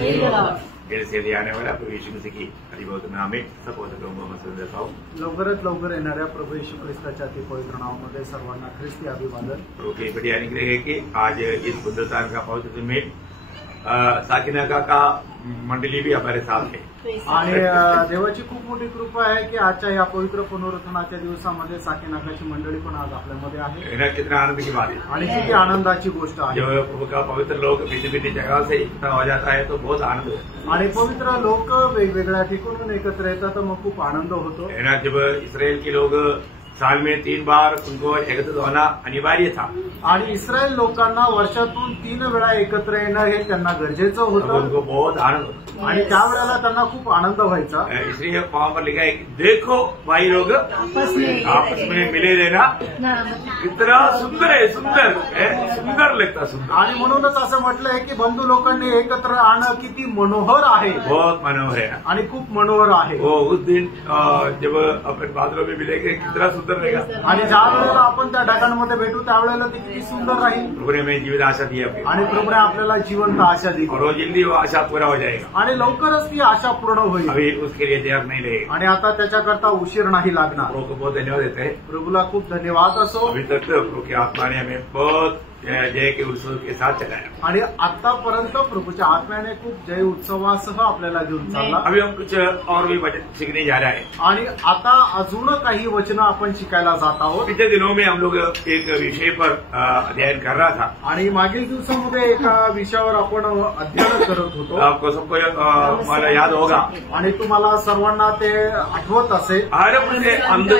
देर से आने वाला प्रभु यीशु मसीह की अधिभौत नाम में सपोज लवकरात लवकर येणाऱ्या प्रभू येशू ख्रिस्ताच्या अति पवित्र नावामध्ये सर्वांना ख्रिस्ती अभिवादन। प्रभु के बड़ी अनुग्रह है कि आज इस बुद्धतान का पवित्र दिन में साकिना का मंडली भी हमारे साथ है आणि देवाची खूप मोठी कृपा आहे की आजच्या या पवित्र पुनरुत्थानाच्या दिवसामध्ये साकिनाकाची मंडळी पण आज आपल्यामध्ये आहे। कितना आनंद की बात है आणि किती आनंदाची गोष्ट आहे। जो प्रभु का पवित्र लोग भिन्न भिन्न जगह से इकट्ठा हो जाता है तो बहुत आनंद होता है। आणि पवित्र लोक वेगवेगळ्या ठिकाणून एकत्र येतात तर मग खूप आनंद होतो। जब इसराइल के लोग साल में 3 बार उनको एकत्रित होना अनिवार्य था आणि इस्रायल लोकांना वर्षातून 3 वेळा एकत्र येणं हे त्यांना गरजेचं होतं। उनको बहुत आनंद होता आणि त्यावेळेला त्यांना खूप आनंद व्हायचा। इसलिए वहां पर लिखा है कि देखो भाई लोग आपस में मिले रहना कितना सुंदर है, सुंदर लगता सुंदर। आणि म्हणूनच असं म्हटलंय की बंधू लोकांनी एकत्र आणणं किती मनोहर आहे, बहुत मनोहर है आणि खूप मनोहर आहे। वो उस दिन जब अपन बादलों में मिलेंगे कितना सुंदर रहेगा आणि ज्या वेळेला आपण त्या ढगांमध्ये भेटू त्यावेळेला ते किती सुंदर राहील। प्रभु ने जीवन आशा दी है आणि प्रभुने आपल्याला जिवंत आशा दिली और जल्दी वो आशा पूरा हो जाएगा आणि लवकरच ती आशा पूर्ण होईल। अभी उसके लिए देर नहीं लगेगा आणि आता त्याच्याकरता उशीर नाही लागणार। प्रभु को बहुत धन्यवाद देते हैं। प्रभुला खूप धन्यवाद असो। अभी तक प्रभु की आत्मा ने हमें बहुत जय के उत्सव के साथ चलाया आणि आतापर्यंत प्रभूच्या आत्म्याने खूप जय उत्सवासह आपल्याला घेऊन चालला। अभी हम कुछ और भी वचन सीखने जा रहे हैं आणि आता अजून काही वचनं आपण शिकायला जात आहोत। पिछले दिनों में हम लोग एक विषय पर अध्ययन कर रहा था आणि मागील दिवसामध्ये एका विषयावर आपण अध्ययन करत होतो। आपको सबको मला याद होगा आणि तुम्हाला सर्वांना ते आठवत असेल। आरंभ से अंत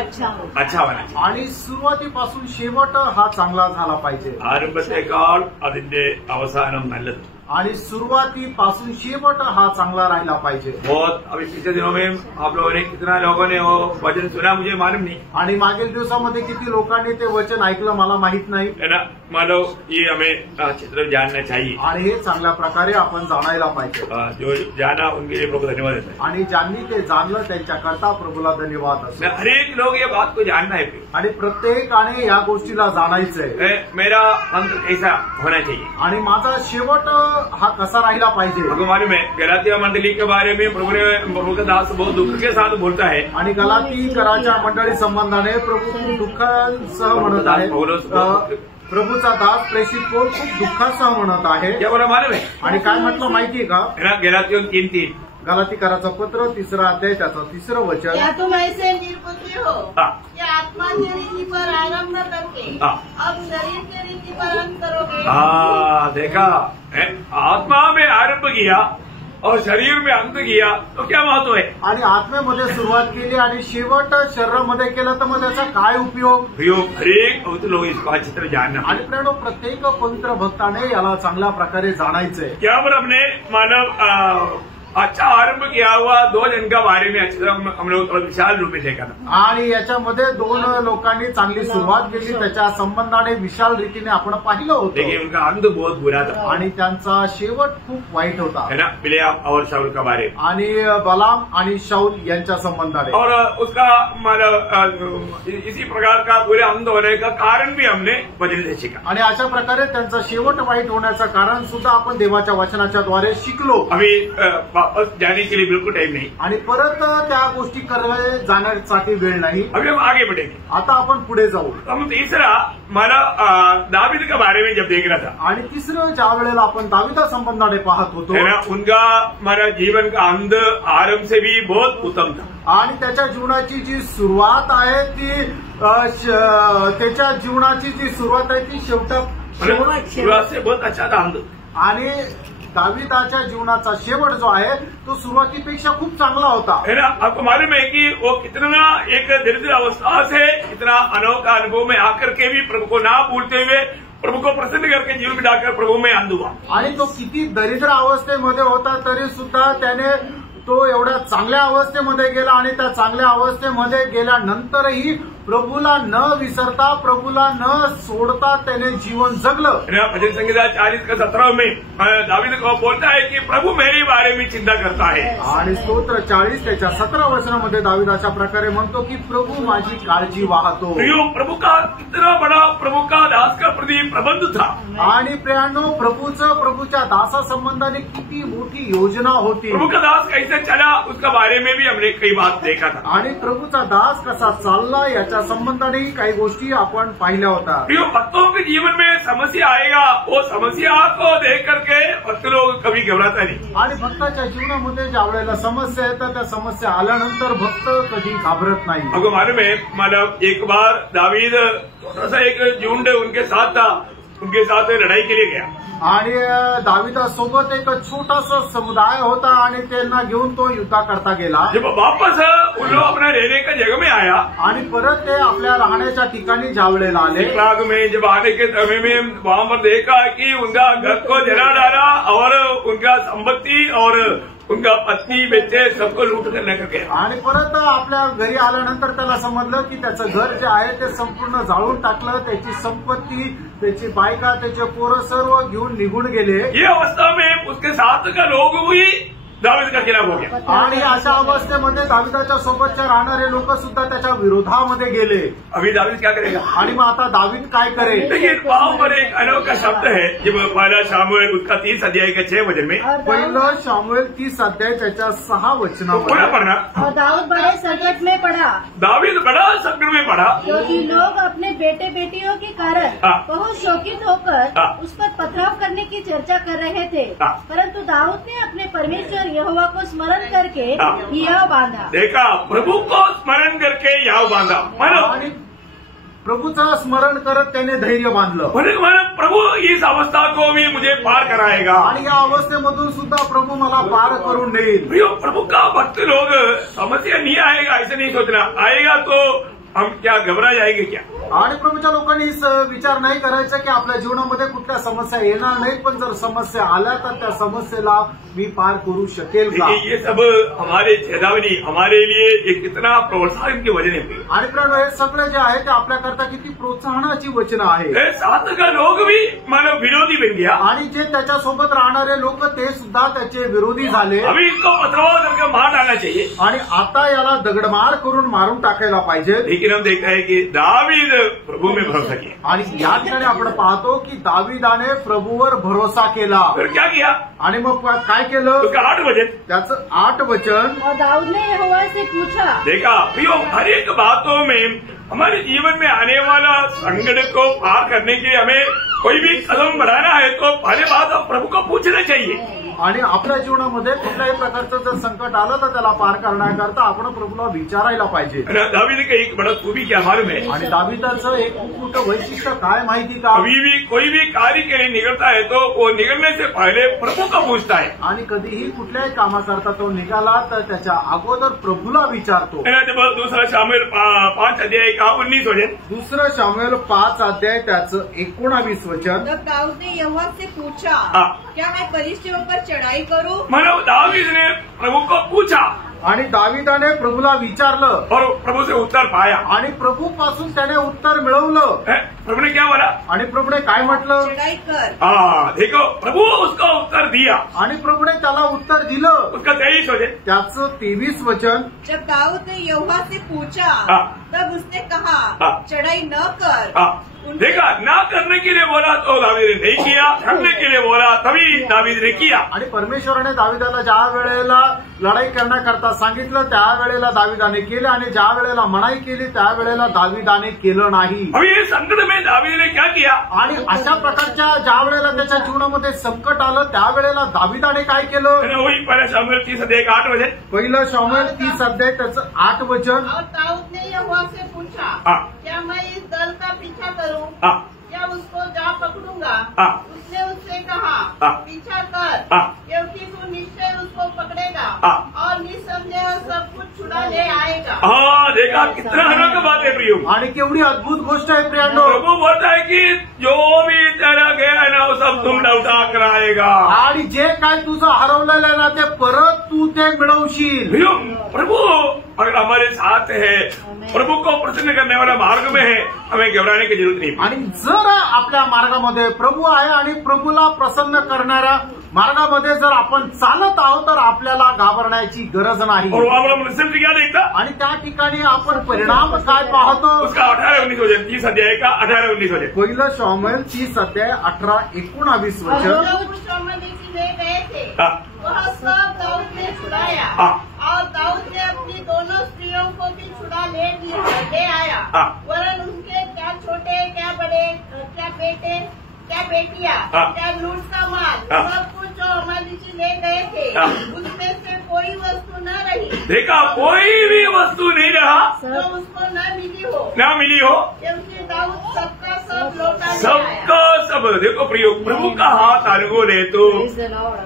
अच्छा बना आणि सुरुवातीपासून शेवट हा चांगला झाला पाहिजे। ആരംഭത്തെക്കാൾ അതിന്റെ അവസാനം നല്ലത് आणि सुरुवातीपासून शेवट हा चांगला राहिला पाहिजे। बहुत अभी पिछले दिनों में आप लोगों ने कितना लोगों ने वो वचन सुना मुझे मालूम नहीं। आणि मागील दिवसामध्ये किती लोकांनी ते वचन ऐकलं मला माहित नाही। है ना, मानो ये हमें अच्छी तरह जानना चाहिए आणि हे चांगल्या प्रकारे आपण जाणायला पाहिजे। जो जाना उनके लिए प्रभु धन्यवाद देता है आणि ज्यांनी ते जाणलं त्यांच्याकरता प्रभुला धन्यवाद असो। हर एक लोग ये बात को जानना है आणि प्रत्येकाने या गोष्टीला जाणायचंय मेरा अंत कैसा होना चाहिए आणि माझा शेवट हा कसा राहिला पाहिजे। आपको मालूम है गलातिया मंडली के बारे में प्रभु का दास बहुत दुख के साथ बोलता है आणि गलाती कराच्या मंडळी संबंधाने प्रभू दुःखासह म्हणत आहे। प्रभूचा दास प्रेषित पौल खूप दुःखासह म्हणत आहे। क्या बोला मालूम है आणि काय म्हटलं माहितीये का? गलातियों 3:3 गलाती कराचं पत्र 3रा अध्याय त्याचं 3रं वचन। क्या तुम ऐसे निरपुत्र हो कि आत्मा की रीति पर आरंभ करके अब शरीर की रीति पर अंत करोगे। देखा आत्मा में आरंभ किया और शरीर में अंत किया तो क्या महत्व है? आणि आत्मेमध्ये सुरुवात केली आणि शेवट शरीरामध्ये केलं तर मग त्याचा काय उपयोग? हरेक पवित्र लोग इसको अच्छी तरह जानना। आणि प्रेरणो प्रत्येक पवित्र भक्ताने याला चांगल्या प्रकारे जाणायचंय। क्या पर हमने मानव अच्छा आरंभ किया हुआ 2 जन का बारे में अच्छी तरह हम लोग विशाल रूप में देखा था आणि याच्यामध्ये 2 लोकांनी चांगली सुरुवात केली त्याच्या संबंधाने विशाल रीतीने आपण पाहिलं होतं। लेकिन उनका अंत बहुत बुरा था आणि त्यांचा शेवट खूप वाईट होता है ना। बिलाम और शाऊल का बारे आणि बलाम आणि शाऊल यांच्या संबंधाने और उसका मतलब इसी प्रकार का बुरे अंत होने का कारण भी हमने वचन से सीखा। आणि अशा प्रकारे त्यांचा शेवट वाईट होण्याचं कारण सुद्धा आपण देवाच्या वचनाच्या द्वारे शिकलो। अभी वापस जाने के लिए बिल्कुल टाइम नहीं आणि परत त्या गोष्टी करायला जाण्यासाठी वेळ नाही। अभी हम आगे बढ़ेंगे। आता आपण पुढे जाऊ। हम तीसरा माना दावीद के बारे में जब देख रहा था आणि तिसरं ज्या वेळेला आपण दावीदा संबंधाने पाहत होतो है ना, उनका हमारा जीवन का अंत आरंभ से भी बहुत उत्तम था आणि त्याच्या जीवनाची जी सुरुवात आहे ती त्याच्या जीवनाची जी सुरुवात आहे ती शुरुआत से बहुत अच्छा था अंत। आणि दाविदाच्या जीवनाचा शेवट जो आहे तो सुरुवातीपेक्षा खूप चांगला होता है ना। आपको मालूम है कि वो कितना एक दरिद्र अवस्था से इतना अनोखा अनुभव में आकर के भी प्रभु को ना भूलते हुए प्रभु को प्रसन्न करके जीवन बिताकर प्रभु में आनंद हुआ। आणि तो किती दरिद्र अवस्थेमध्ये होता तरी सुद्धा त्याने तो एवढ्या चांगल्या अवस्थेमध्ये गेला आणि त्या चांगल्या अवस्थेमध्ये गेल्यानंतरही प्रभूला न विसरता, प्रभूला न सोडता त्याने जीवन जगलं. भजन संहिता 40:17 में दावीद को बोलता है कि प्रभु मेरे बारे में चिंता करता है. आणि स्तोत्र 40 त्याच्या 17 वचनामध्ये दावीद अशा प्रकारे म्हणतो की प्रभू माझी काळजी वाहतो. प्रभु का कितना बड़ा प्रभु का दास का प्रति प्रबंध था. आणि प्रियांनो, प्रभूच्या दासा संबंधाने किती मोठी योजना होती. प्रभु का दास कैसे चला उसका बारे में भी हमने कई बात देखा था. आणि प्रभूचा दास कसा चालला याच्या संबंधाने काही गोष्टी आपण पाहिल्या होत्या. भक्तों के जीवन में समस्या आएगा, वो समस्या को देख करके भक्त लोग कभी घबराता नहीं. आणि भक्ताच्या जीवनामध्ये ज्या वेळेला समस्या येतात त्या समस्या आल्यानंतर भक्त कधी घाबरत नाही. आपको मालूम है, मतलब एक बार दावीद छोटा सा एक झुंड उनके साथ था, उनके साथ लड़ाई के लिए गया. आणि दावीदासोबत एक छोटासा समुदाय होता आणि त्यांना घेऊन तो युद्ध करता गेला. जब वापस उन लोग अपना रहने का जगह में आया आणि परत ते आपल्या राहण्याच्या ठिकाणी ज्या वेळेला आले, बाग में जब आने के समय में वहां पर देखा कि उनका घर को जला डाला और उनका संपत्ति और उनका पत्नी बच्चे सबको लूट करने का गया. आणि परत आपल्या घरी आल्यानंतर त्याला समजलं की त्याचं घर जे आहे ते संपूर्ण जाळून टाकलं, त्याची संपत्ती, त्याची बायका, त्याचे पोरं सर्व घेऊन निघून गेले. ये अवस्था में उसके साथ का लोग भी दावीद का खिलाफ हो गया. आणि अशा अवस्थेमध्ये दाविदाच्या सोबतच्या राहणारे लोक सुद्धा त्याच्या विरोधामध्ये गेले. अभी दावीद क्या करेगा? आणि मग आता दावीद काय करेल? लेकिन वहां पर एक अनोखा शब्द है, जब पहला शामुएल उसका 30 अध्याय के 6 वचन में, पहिलं शामुएल 30 अध्याय त्याच्या 6 वचनामध्ये पढ़ना. और दाऊद बड़े संकट में पड़ा. दावीद बड़ा संकट में पड़ा क्योंकि लोग अपने बेटे बेटियों के कारण बहुत शौकीन होकर उस पर पथराव करने की चर्चा कर रहे थे. परंतु दाऊद ने अपने परमेश्वर यहोवा को स्मरण करके हियाव बांधा. देखा, प्रभु को स्मरण करके हियाव बांधा. आणि प्रभूचं स्मरण करत त्याने धैर्य बांधलं. प्रभु इस अवस्था को भी मुझे पार कराएगा. आणि या अवस्थेमधून सुद्धा प्रभू मला पार करून देईल. प्रभु का भक्त लोग समस्या नहीं आएगा ऐसा नहीं सोचना, आएगा तो हम क्या घबरा जाएंगे क्या. आणि प्रभूच्या लोकांनी विचार नाही करायचा की आपल्या जीवनामध्ये कुठल्या समस्या येणार नाहीत, पण जर समस्या आल्या तर त्या समस्येला मी पार करू शकेल का. ये सब हमारे चेतावनी, हमारे लिए ये कितना प्रोत्साहन की वजह है. आणि प्रण हे सगळं जे आहे ते आपल्याकरता किती प्रोत्साहनाची वचनं आहे. साथ का लोग भी मानव विरोधी बन गया. आणि जे त्याच्यासोबत राहणारे लोक ते सुद्धा त्याचे विरोधी झाले. अभी इसको पथराव करके मार डालना चाहिए. आणि आता याला दगडमार करून मारून टाकायला पाहिजे. लेकिन हम देखते हैं कि दावीद प्रभु में भरोसा किया. आणि या ठिकाणी आपण पाहतो की दावीदाने प्रभूवर भरोसा केला. फिर क्या किया? आणि मग काय केलं? उसका 8 वचन, त्याचं 8 वचन. और दाऊद ने यहोवा से पूछा. देखा प्रियो, हर एक बातों में हमारे जीवन में आने वाला संकट को पार करने के लिए हमें कोई भी कदम बढ़ाना है तो पहले बात हम प्रभु को पूछना चाहिए. आणि आपल्या जीवनामध्ये कुठल्याही प्रकारचं जर संकट आलं तर त्याला पार करण्याकरता आपण प्रभूला विचारायला पाहिजे. दावीद का एक बड़ा खूबी क्या मालूम है? आणि दावीदाचं एक मोठं वैशिष्ट्य काय माहिती का? कभी भी कोई भी कार्य के लिए निकलता है तो वो निकलने से पहले प्रभु का पूछता है. आणि कधीही कुठल्याही कामाकरता तो निघाला तर त्याच्या अगोदर प्रभूला विचारतो. जब दूसरा शामिल 5 अध्याय का 19 वचन, दुसरं शामुएल 5 अध्याय त्याचं 19 वचन. तब दाऊद ने यहोवा से पूछा, क्या मैं फलिश्तियों पर चढ़ाई करूं? मानो दावीद ने प्रभु को पूछा आणि दावीदाने प्रभूला विचारलं और प्रभु से उत्तर पाया. आणि प्रभूपासून त्याने उत्तर मिळवलं. प्रभु ने क्या बोला? आणि प्रभूने काय म्हटलं? चढ़ाई कर. देखो प्रभु उसका उत्तर दिया. आणि प्रभूने त्याला उत्तर दिलं. उसका 23 वचन, त्याचं 23 वचन. जब दाऊद ने यहोवा से पूछा तब उसने कहा, चढ़ाई न कर. देखा, ना करने के लिए बोला तो दावीद ने नहीं किया, करने के लिए बोला तभी दावीद ने किया. आणि परमेश्वराने दावीदाला ज्या वेळेला लढाई करण्याकरता सांगितलं त्यावेळेला दावीदाने केलं आणि ज्या वेळेला मनाई केली त्यावेळेला दावीदाने केलं नाही. अभी ये संकट में दावीद ने क्या किया? आणि अशा प्रकारच्या ज्या वेळेला त्याच्या जीवनामध्ये संकट आलं त्यावेळेला दावीदाने काय केलं? वही पहिला शामुएल 30 अध्याय 8 वचन. पहिलं शामुएल 30 अध्याय त्याचं 8 वचन. और दाऊद ने यहोवा से पूछा, क्या मैं इस दल का पीछा करूं या उसको जा पकड़ूंगा? उसने उससे कहा, पीछा कर, क्योंकि तू निश्चय उसको पकड़ेगा और निसंदेह सब कुछ छुड़ा ले आएगा. देखा कितना अनोखी बात है प्रियो. आणि केवढी अद्भुत गोष्ट आहे प्रियांनो. प्रभु बोलता है कि जो भी तेरा गया ना वो सब तुम लौटा कर आएगा. आणि जे काय तुझं हरवलेलं ना ते परत तू ते मिळवशील. प्रभु अगर हमारे साथ है, प्रभु को प्रसन्न करने वाला मार्ग में है, हमें घबराने की जरूरत नहीं। आणि जर आपल्या मार्गामध्ये प्रभू आहे आणि प्रभूला प्रसन्न करणाऱ्या मार्गामध्ये जर आपण चालत आहोत तर आपल्याला घाबरण्याची गरज नाही। और वहां पर हम रिजल्ट क्या देखता, आणि त्या ठिकाणी आपण परिणाम काय पाहतो, उसका 18-19 वचन, 30 अध्याय का 18-19 वचन। पहिलं शमूएल 30 अध्याय 18-19 वचन। जो शमूएल ले गए थे वह सब दाऊद ने छुड़ाया, और दाऊद ने अपनी दोनों स्त्रियों को भी छुड़ा ले आया, वरन उसके क्या छोटे क्या बड़े क्या बेटे क्या बेटियां क्या लूट का माल सब कुछ जो अमालेकी ले गए थे उसमें से कोई वस्तु न रही। देखा, कोई भी वस्तु नहीं रहा जो उसको न मिली हो, क्योंकि दाऊद सबका सब लौटा ले आया। सबका सब। देखो प्रियो, प्रभु का हाथ अनुभव ले तो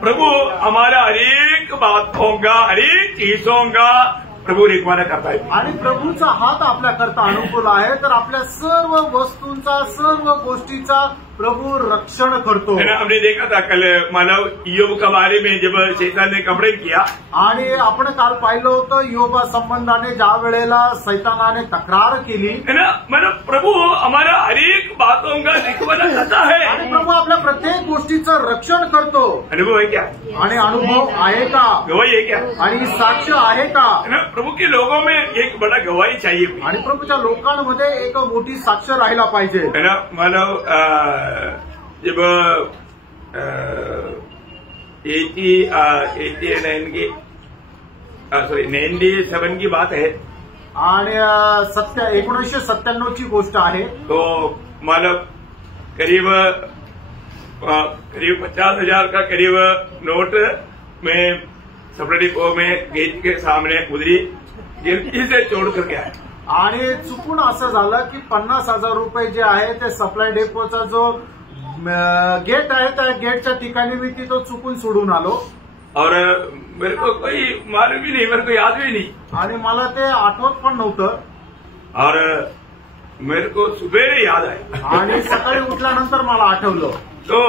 प्रभु हमारा हर एक बातों का, हर एक चीजों का प्रभु रिकवाना करता है। आणि प्रभूचा हात आपल्याकरता अनुकूल आहे तर आपल्या सर्व वस्तूंचा, सर्व गोष्टीचा प्रभू रक्षण करतो। है ना, हमने देखा था कल मानव योग के बारे में जब शैतान ने कंप्लेंट किया, आणि आपण काल पाहिलं होतं योबा संबंधाने ज्या वेळेला सैतानाने तक्रार केली, है ना, मतलब प्रभु हमारा हर एक बातों का रिकवाना करता है। आणि प्रभू आपल्या प्रत्येक गोष्टीचं रक्षण करतो। अनुभव है क्या? आणि अनुभव आहे का? गवाही है क्या? आणि साक्ष आहे का? है ना, प्रभु के लोगों में एक बड़ा गवाही चाहिए। आणि प्रभूच्या लोकांमध्ये एक मोठी साक्ष राहिला पाहिजे। है ना, मानव जब 97 की बात है, आणि 1997 ची गोष्ट आहे, तो मानव करीब 50,000 का करीब नोट में सप्लाई डिपो में गेट के सामने उधरी गिरती से चोड़ करके आया। आणि चुकून असं झालं की 50,000 रुपये जे आहे ते सप्लाय डेपोचा जो गेट आहे त्या गेटच्या ठिकाणी मी तिथं चुकून सोडून आलो। और मेरे को कोई मालूम भी नहीं, मेरे को याद भी नहीं, आणि मला ते आठवत पण नव्हतं। और मेरे को सुबह याद आया आणि सकाळी उठल्यानंतर मला आठवलं। तो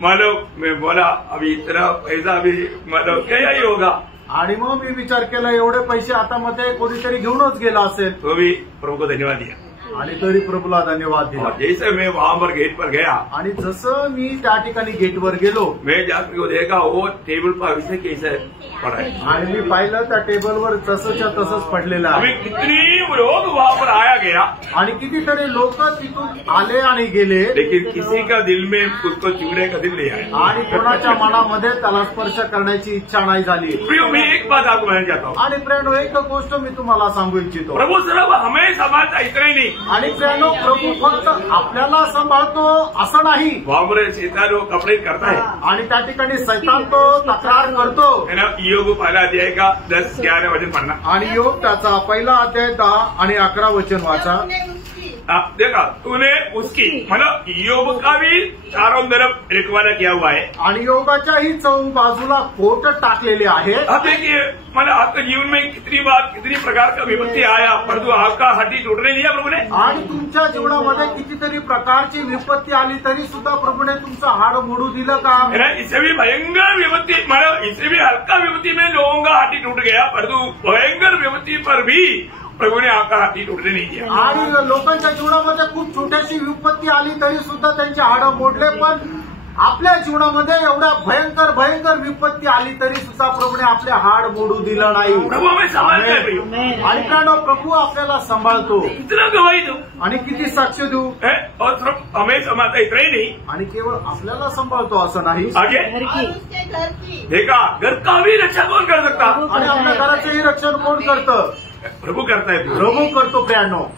मालूम मैं बोला अभी इतना पैसा भी मतलब क्या ही होगा। आणि मग मी विचार केला एवढे पैसे आता मध्ये कोणीतरी घेऊनच गेला असेल। तो भी प्रभु को धन्यवाद दिया, आणि तरी प्रभूला धन्यवाद दिला। जैसे मैं वहां पर गेट पर गया, आणि जसं मी त्या ठिकाणी गेटवर गेलो, मैं जाकर को देखा वो टेबल पर अभिषेक कैसे पड़ा है, आणि मी पाहिलं त्या टेबलवर तसंच्या तसंच पडलेलं अभी आहे। कितनी लोग वहां पर आया गया, आणि कितीतरी लोक तिथून आले आणि गेले, लेकिन किसी का दिल में उसको छूने का दिल नहीं आया, आणि कोणाच्या मनामध्ये त्याला स्पर्श करण्याची इच्छा नाही झाली। प्रियो, मैं एक बात आपको कहना चाहता हूँ, आणि प्रेरणो एक गोष्ट मी तुम्हाला सांगू इच्छितो, प्रभु सिर्फ हमें संभालता इतना ही नहीं, आणि प्रेरणो प्रभू फक्त आपल्याला सांभाळतो असं नाही, वहां पर शैतान वो कपड़े करता है। आणि त्या ठिकाणी सैतान तो तक्रार करतो। है ना, योग पहला अध्याय का 10-11 वचन पढ़ना। आणि योग त्याचा पहिला अध्याय 10 आणि 11 वचन वाचा। देखा, तूने उसकी मतलब योग का भी चारों तरफ रिकवाना किया हुआ है, आणि योगाच्याही चौ बाजूला कोट टाकलेले आहे। अब देखिए मतलब आपके जीवन में कितनी बार कितनी प्रकार का विपत्ति आया, परंतु आपका हड्डी टूटने दिया प्रभु ने। आणि तुमच्या जीवनामध्ये कितीतरी प्रकारची विपत्ती आली तरी सुद्धा प्रभूने तुमचं हाड मोडू दिलं का? है ना, इससे भी भयंकर विपत्ति मतलब इससे भी हल्का विपत्ति में लोगों का हड्डी टूट गया, परंतु भयंकर विपत्ति पर भी प्रभु ने आपका हड्डी टूटने नहीं दिया। आणि लोकांच्या जीवनामध्ये खूप छोट्याशी विपत्ती आली तरी सुद्धा त्यांचे हाड मोडले, पण आपल्या जीवनामध्ये एवढ्या भयंकर भयंकर विपत्ती आली तरी सुद्धा प्रभूने आपले हाड मोडू दिलं नाही। प्रभु हमें संभालता है प्रियो, आणि कारण प्रभू आपल्याला सांभाळतो। इतना गवाही दो आणि किती साक्ष देऊ, और सिर्फ हमें संभालता इतना ही नहीं, आणि केवळ आपल्याला सांभाळतो असं नाही, आगे और उसके घर की देखा घर का भी रक्षा कौन कर सकता, आणि आपल्या घराचंही रक्षण कोण करतं? प्रभु करता है। प्रभू करतो। प्रियानो,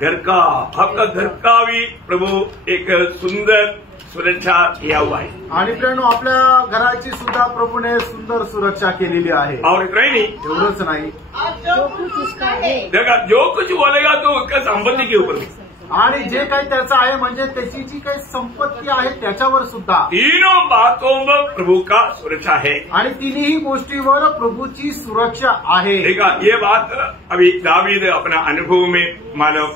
घर का आपका घर का भी प्रभु एक सुंदर सुरक्षा किया हुआ है, आणि प्रियानो आपल्या घराची सुद्धा प्रभूने सुंदर सुरक्षा केलेली आहे। और इतना ही नहीं, एवढंच नाही, और जो कुछ उसका है देखा जो कुछ बोलेगा तो उसका संपत्ति के ऊपर भी, आणि जे काही त्याचं आहे म्हणजे त्याची जी काही संपत्ती आहे त्याच्यावर सुद्धा तीनों बातों में प्रभु का सुरक्षा है। आणि तिन्ही गोष्टीवर प्रभूची सुरक्षा आहे। देखा, ये बात अभी दावीद अपना अनुभव में मानव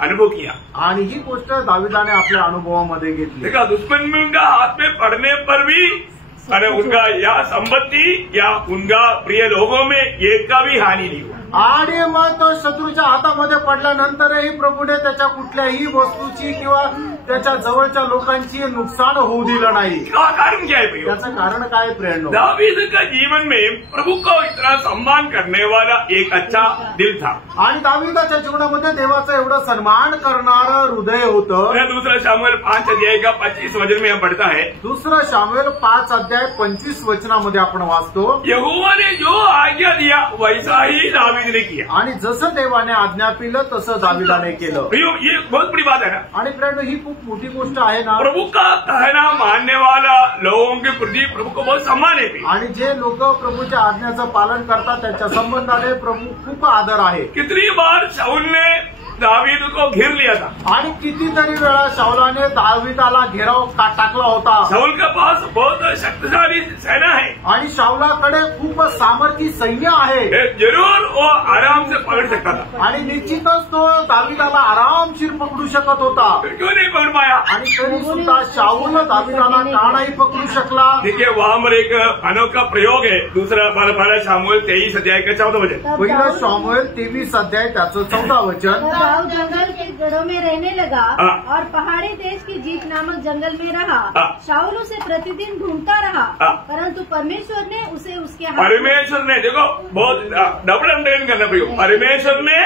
अनुभव किया, आणि ही गोष्ट दाविदाने आपल्या अनुभवामध्ये घेतली। देखा दुश्मन का हाथ में पड़ने पर भी और और उनका या संपत्ति या उनका प्रिय लोगों में एक का भी हानि नहीं हुआ। आणि मग तो शत्रूच्या हातामध्ये पडल्यानंतरही प्रभूने त्याच्या कुठल्याही वस्तूची किंवा त्याच्या जवळच्या लोकांची नुकसान होऊ दिलं नाही। कारण क्या है भैया? त्याचं कारण काय प्रेरणा? दावीद का जीवन में प्रभु को इतना सम्मान करने वाला एक अच्छा दिल था। आणि दाविदाच्या जीवनामध्ये देवाचं एवढं सन्मान करणारं हृदय होतं। दूसरा शामुएल 5 अध्याय का 25 वचन में हम पढ़ता है, दुसरं शामुएल 5 अध्याय 25 वचनामध्ये आपण वाचतो, यहोवा ने जो आज्ञा दिया वैसा ही दावीद ने किया। आणि जसं देवाने आज्ञा पिलं तसं दाविदाने केलं। ये बहुत बड़ी बात है ना। आणि प्रेरणा ही खूप मोठी गोष्ट आहे ना। प्रभु का कहना मानने वाला लोगों के प्रति प्रभु को बहुत सम्मान है। आणि जे लोक प्रभूच्या आज्ञाचं पालन करतात त्यांच्या संबंधाने प्रभू खूप आदर आहे। कितनी बार शाऊल ने दावीद को घेर लिया था, आणि कितीतरी वेळा शाऊलाने दाविदाला घेराव टाकला होता। शाऊल के पास बहुत शक्तिशाली सेना है आणि शाऊलाकडे खूप सामर्थी सैन्य आहे। जरूर वो आराम से पकड़ सकता था, आणि निश्चितच तो दाविदाला आरामशीर पकडू शकत होता। क्यों नहीं पकड़ पाया? आणि तरी सुद्धा शाऊल दाविदाला का नाही पकडू शकला? देखिए वहां पर एक अनोखा प्रयोग है। दूसरा 12 शामुएल 23 अध्याय का 14 वचन। पहिलं शामुएल 23 अध्याय त्याचं 14 वचन। दाऊद जंगल के जड़ों में रहने लगा और पहाड़ी देश की जीप नामक जंगल में रहा। शाऊल उसे प्रतिदिन ढूंढता रहा, परंतु परमेश्वर ने उसे उसके परमेश्वर ने, देखो बहुत डबल अंडरलाइन करना प्रयोग, परमेश्वर ने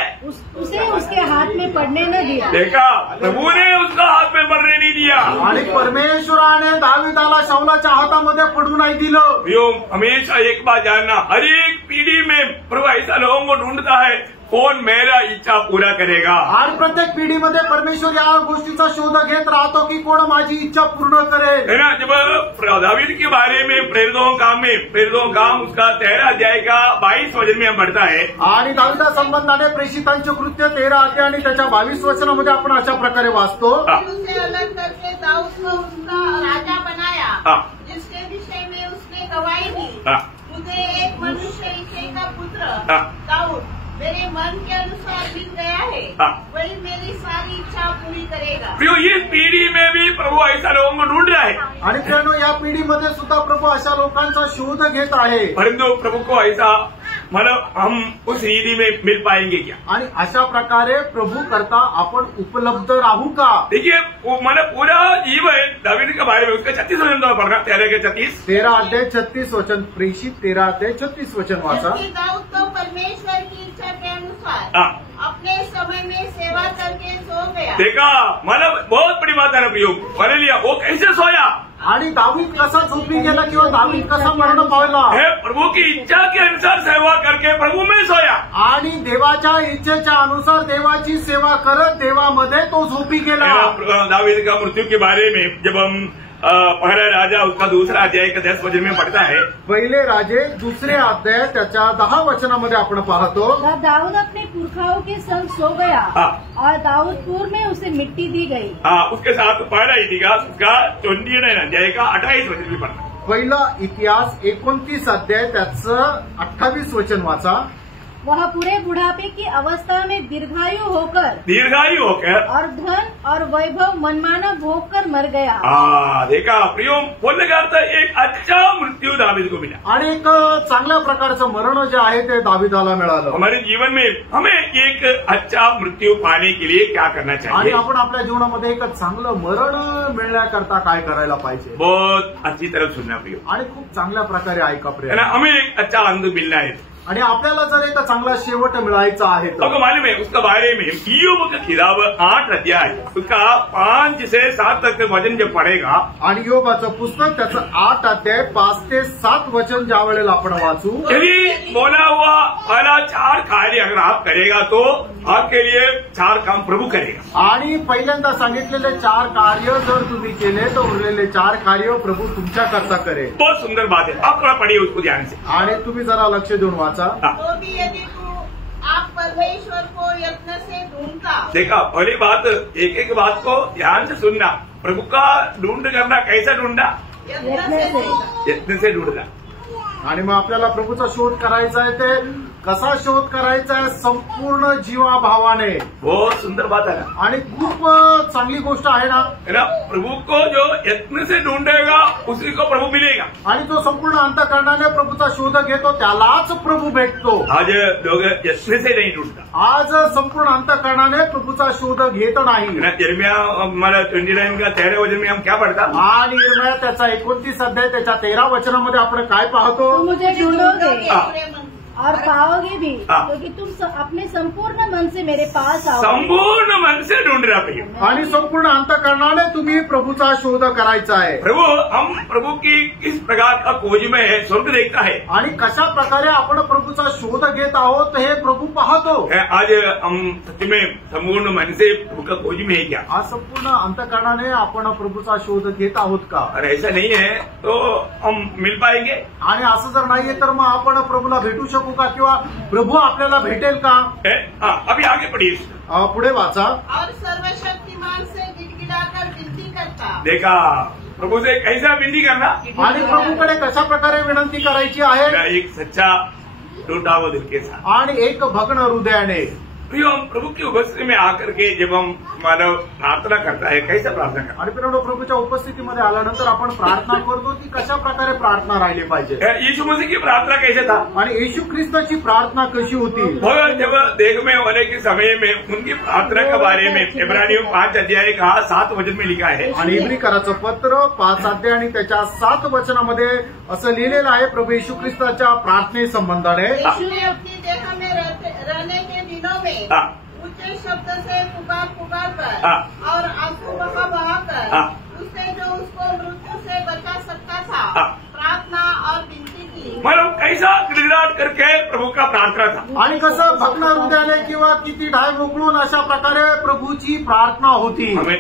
उसे उसके हाथ में पड़ने न दिया। देखा, प्रभु ने उसका हाथ में पड़ने नहीं दिया। आणि परमेश्वराने दाविदाला शाऊलाच्या हातामध्ये पडू नाही दिलं। यो हमेशा एक बात जानना, हर एक पीढ़ी में प्रभु ऐसा लोगों को ढूंढता है, कौन मेरा इच्छा पूरा करेगा। आणि प्रत्येक पिढीमध्ये परमेश्वर या गोष्टीचा शोध घेत राहतो की कोण माझी इच्छा पूर्ण करेल। है ना। जब दावीद के बारे में प्रेरितों काम उसका 13 अध्याय का 22 वचन में हम पढ़ता है, आणि दाविदा संबंधाने प्रेषितांचे कृत्य 13 अध्याय आणि त्याच्या 22 वचनामध्ये आपण अशा प्रकारे वाचतो, उसे अलग करके दाऊद को उसका राजा बनाया, जिसके विषय में उसने गवाही दी, मुझे एक मनुष्य इच्छे का पुत्र दाऊद मेरे मन के अनुसार मिल गया है, वही मेरी सारी इच्छा पूरी करेगा। इस पीढ़ी में भी प्रभु ऐसा लोगों को ढूंढ रहा है। आणि त्यानं या पिढीमध्ये सुद्धा प्रभू अशा लोकांचा शोध घेत आहे। परंतु प्रभु को ऐसा मतलब हम उस रीति में मिल पाएंगे क्या? आणि अशा प्रकारे प्रभू करता आपण उपलब्ध राहू का? देखिए मतलब पूरा जीवन दावीद के बारे में उसका 36 वचन तो पढ़ना, 13 के 36, 13 अध्याय 36 वचन, प्रेषित 13 अध्याय 36 वचन वाचा। दाऊद तो परमेश्वर की इच्छा के अनुसार अपने समय में सेवा करके सो गया। देखा, मतलब बहुत बड़ी बात है ना प्रयोग, मान लिया वो कैसे सोया, आणि दावीद कसा झोपी गेला किंवा दावीद कसा मरण पावला? है प्रभु की इच्छा के अनुसार सेवा करके प्रभु में सोया, आणि देवाच्या इच्छेच्या अनुसार देवाची सेवा करत देवामध्ये तो झोपी गेला। दावीद का मृत्यू के बारे में जब हम पहला राजा उसका दूसरा अध्याय का 10 वचन में पढ़ता है, पहिले राजे दूसरे अध्याय त्याच्या 10 वचनामध्ये आपण पाहतो, दाऊद अपने पुरखाओं के संग सो गया और दाऊदपुर में उसे मिट्टी दी गई। उसके साथ पहला इतिहास उसका 29 अध्याय का 28 वचन में पढ़ना। पहिला इतिहास 29 अध्याय त्याचं 28 वचन वाचा। वह पूरे बुढ़ापे की अवस्था में दीर्घायु होकर और धन और वैभव मनमाना भोग कर मर गया। देखा प्रियो, बोलने का अर्थ एक अच्छा मृत्यू दावीद को मिला, आणि एक चांगल्या प्रकारचं मरण जे आहे ते दाविदाला मिळालं। हमारे जीवन में हमें एक अच्छा मृत्यू पाने के लिए क्या करना आणि चाहिए? आपण आपल्या जीवनामध्ये एक चांगलं मरण मिळण्याकरता काय करायला पाहिजे? बहुत अच्छी तरह सुनना प्रियो, आणि खूप चांगल्या प्रकारे ऐका प्रिय। हमें एक अच्छा अंत मिलना है आणि आपल्याला जर एक चांगला शेवट मिळायचा आहे तो मालूम है उसका बारे में ईयोब का किताब 8 अध्याय उसका 5 से 7 तक वचन जब पढ़ेगा, आणि योबाचं पुस्तक त्याचं 8 अध्याय 5 ते 7 वचन ज्या वेळेला आपण वाचू, यदि बोला हुआ पहला 4 कार्य अगर आप करेगा तो आपके लिए 4 काम प्रभु करेगा। आणि पहिल्यांदा सांगितलेले 4 कार्य जर तुम्ही केले तर उरलेले 4 कार्य प्रभू तुमच्या करता करेल। बहुत सुंदर बात है, आप थोड़ा पढ़िए उसको ध्यान से, आणि तुम्ही जरा लक्ष देऊन वाचा। तो भी यदि तू आप परमेश्वर को यत्न से ढूंढता। देखा, पहली बात एक एक बात को ध्यान से सुनना, प्रभु का ढूंढ करना, कैसा ढूंढना? यत्न से यत्न से ढूंढना। आणि मग आपल्याला प्रभूचा शोध करायचा आहे ते कसा शोध करायचा आहे संपूर्ण जीवाभावाने. बहुत सुंदर बात है ना. आणि खूप चांगली गोष्ट आहे ना. प्रभु को जो यत्न से ढूंढेगा उसी को प्रभु मिलेगा. आणि तो संपूर्ण अंतःकरणाने प्रभूचा शोध घेतो त्यालाच प्रभू भेटतो. आज लोग यत्न से नहीं ढूंढता. आज संपूर्ण अंतःकरणाने प्रभूचा शोध घेत नाही. यिर्मयाह हमारा 29 का 13 वचन में हम क्या पढ़ता. आणि यिर्मयाह त्याचा 29 अध्याय त्याच्या 13 वचनामध्ये आपण काय पाहतो. तुम मुझे ढूंढोगे और पाओगे भी क्योंकि तुम अपने संपूर्ण मन से मेरे पास आओ. संपूर्ण मन से ढूंढ रहा है. आणि संपूर्ण अंतःकरणाने तुम्ही प्रभूचा शोध करायचा आहे. प्रभु हम प्रभु की किस प्रकार का खोज में है स्वर्ग देखता है. आणि कशा प्रकारे आपण प्रभूचा शोध घेत आहोत हे प्रभू पाहतो. आज हम सत्य में संपूर्ण मन से प्रभु का खोज में है क्या. आज संपूर्ण अंतःकरणाने आपण प्रभूचा शोध घेत आहोत का. और ऐसा नहीं है तो हम मिल पाएंगे. आणि असं जर नाहीये तर मग आपण प्रभूला भेटू शकू का किंवा प्रभू आपल्याला भेटेल का. अभी आगे पढ़िए. पुढे वाचा. और सर्वशक्तिमान से गिड़गिड़ाकर विनती करता. देखा प्रभु से कैसा विनती करना. आणि प्रभूकडे कशा प्रकारे विनंती करायची आहे. एक सच्चा टूटा हुआ दिल के साथ आणि एक भग्न हृदयाने. हम प्रभु की उपस्थिति में आकर के जब हम मानव प्रार्थना करता है कैसा प्रार्थना करता. आणि मित्रांनो प्रभूच्या उपस्थितीमध्ये आल्यानंतर आपण प्रार्थना करतो ती कशा प्रकारे प्रार्थना राहिली पाहिजे. यीशु मसीह की प्रार्थना कैसे था. आणि येशू ख्रिस्ताची प्रार्थना कशी होती. जब देह में होने के समय में उनकी प्रार्थना के बारे में इब्रानियों 5 अध्याय का 7 वचन में लिखा है. आणि इब्रिकराचं पत्र 5 अध्याय आणि त्याच्या 7 वचनामध्ये असं लिहिलेलं आहे प्रभू येशू ख्रिस्ताच्या प्रार्थने संबंधाने. अपनी देह में रहने के दिनों में ऊंचे शब्द से पुकार कर और आंसू बहा कर उसने जो उसको मृत्यु से बचा सकता था प्रार्थना और विनती की. मतलब कैसा गिड़गिड़ाहट करके प्रभु का प्रार्थना था. आणि कसं भग्न हृदयाने किंवा किती ढाय मोकळून अशा प्रकारे प्रभूची प्रार्थना होती. हमें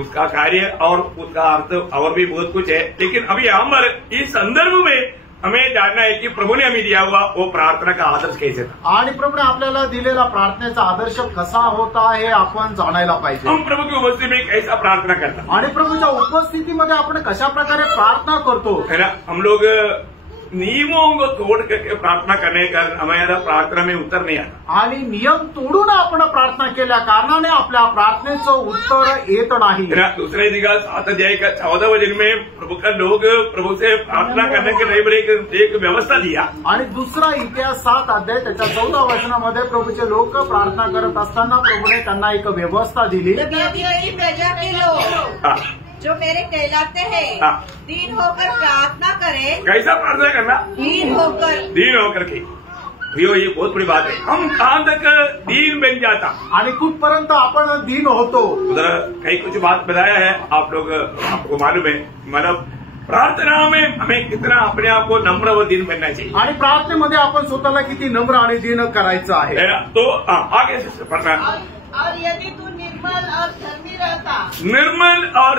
उसका कार्य और उसका अर्थ और भी बहुत कुछ है लेकिन अभी हम इस संदर्भ में हमें जानना है कि प्रभु ने हमें दिया हुआ वो प्रार्थना का आदर्श कैसे था. आणि प्रभूने आपल्याला दिलेला प्रार्थनेचा आदर्श कसा होता हे आपण जाणायला पाहिजे. हम प्रभु की उपस्थिति में कैसा प्रार्थना करता. आणि प्रभूच्या उपस्थितीमध्ये आपण कशा प्रकारे प्रार्थना करतो. है ना. हम लोग नियमों को तोड़ करके प्रार्थना करने का हमारा प्रार्थना में उत्तर नहीं आता. आणि नियम तोडून आपण प्रार्थना केल्या कारणाने आपल्या प्रार्थनेचं उत्तर येत नाही. दूसरे दिवस 7 अध्याय का 14 वचन में प्रभु का लोग प्रभु से प्रार्थना करने के लिए एक व्यवस्था दिया. आणि दुसरा इतिहास 7 अध्याय त्याच्या 14 वचनामध्ये प्रभूचे लोक प्रार्थना करत असताना प्रभूने त्यांना एक व्यवस्था दिली. प्रजा के लोग जो मेरे कहलाते हैं दीन होकर प्रार्थना करें. कैसा प्रार्थना करना. दीन होकर के. ये बहुत बड़ी बात है. हम कहाँ तक दीन बन जाता. आणि कुठपर्यंत आपण दीन होतो. उधर कई कुछ बात बताया है आपको मालूम है. मतलब प्रार्थना में हमें कितना अपने आप को नम्र व दीन बनना चाहिए. आणि प्रार्थनेमध्ये आपण स्वतःला किती नम्र आणि दीन करायचं आहे. तो आगे से पढ़ना. और यदि तू निर्मल और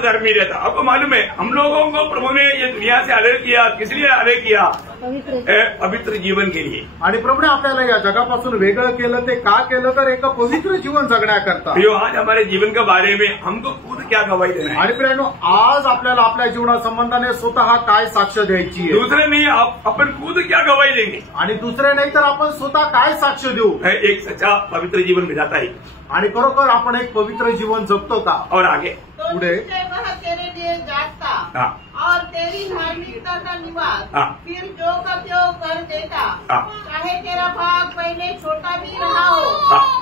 धर्मी रहता. आपको मालूम है हम लोगों को प्रभु ने ये दुनिया से अलग किया. किस लिए अलग किया. पवित्र जीवन के लिए. आणि प्रभूने आपल्याला या जगापासून वेगळं केलं. ते का केलं तर एक पवित्र जीवन जगण्याकरता. आज हमारे जीवन के बारे में हमको खुद क्या गवाही देना है. आणि प्रियांनो आज आपल्याला आपल्या जीवनासंबंधाने स्वतः काय साक्ष द्यायची आहे. दुसरे नहीं आपण खुद क्या गवाही देंगे. आणि दुसरे नाही तर आपण स्वतः काय साक्ष देऊ. एक सच्चा पवित्र जीवन बिताता है. आणि खरोखर आपण एक पवित्र जीवन जगतो का. और आगे पुढे वह तेरे लिए जागता और तेरी धार्मिकता का निवास फिर जो का त्यो कर देता. चाहे तेरा भाग पहले छोटा भी रहा हो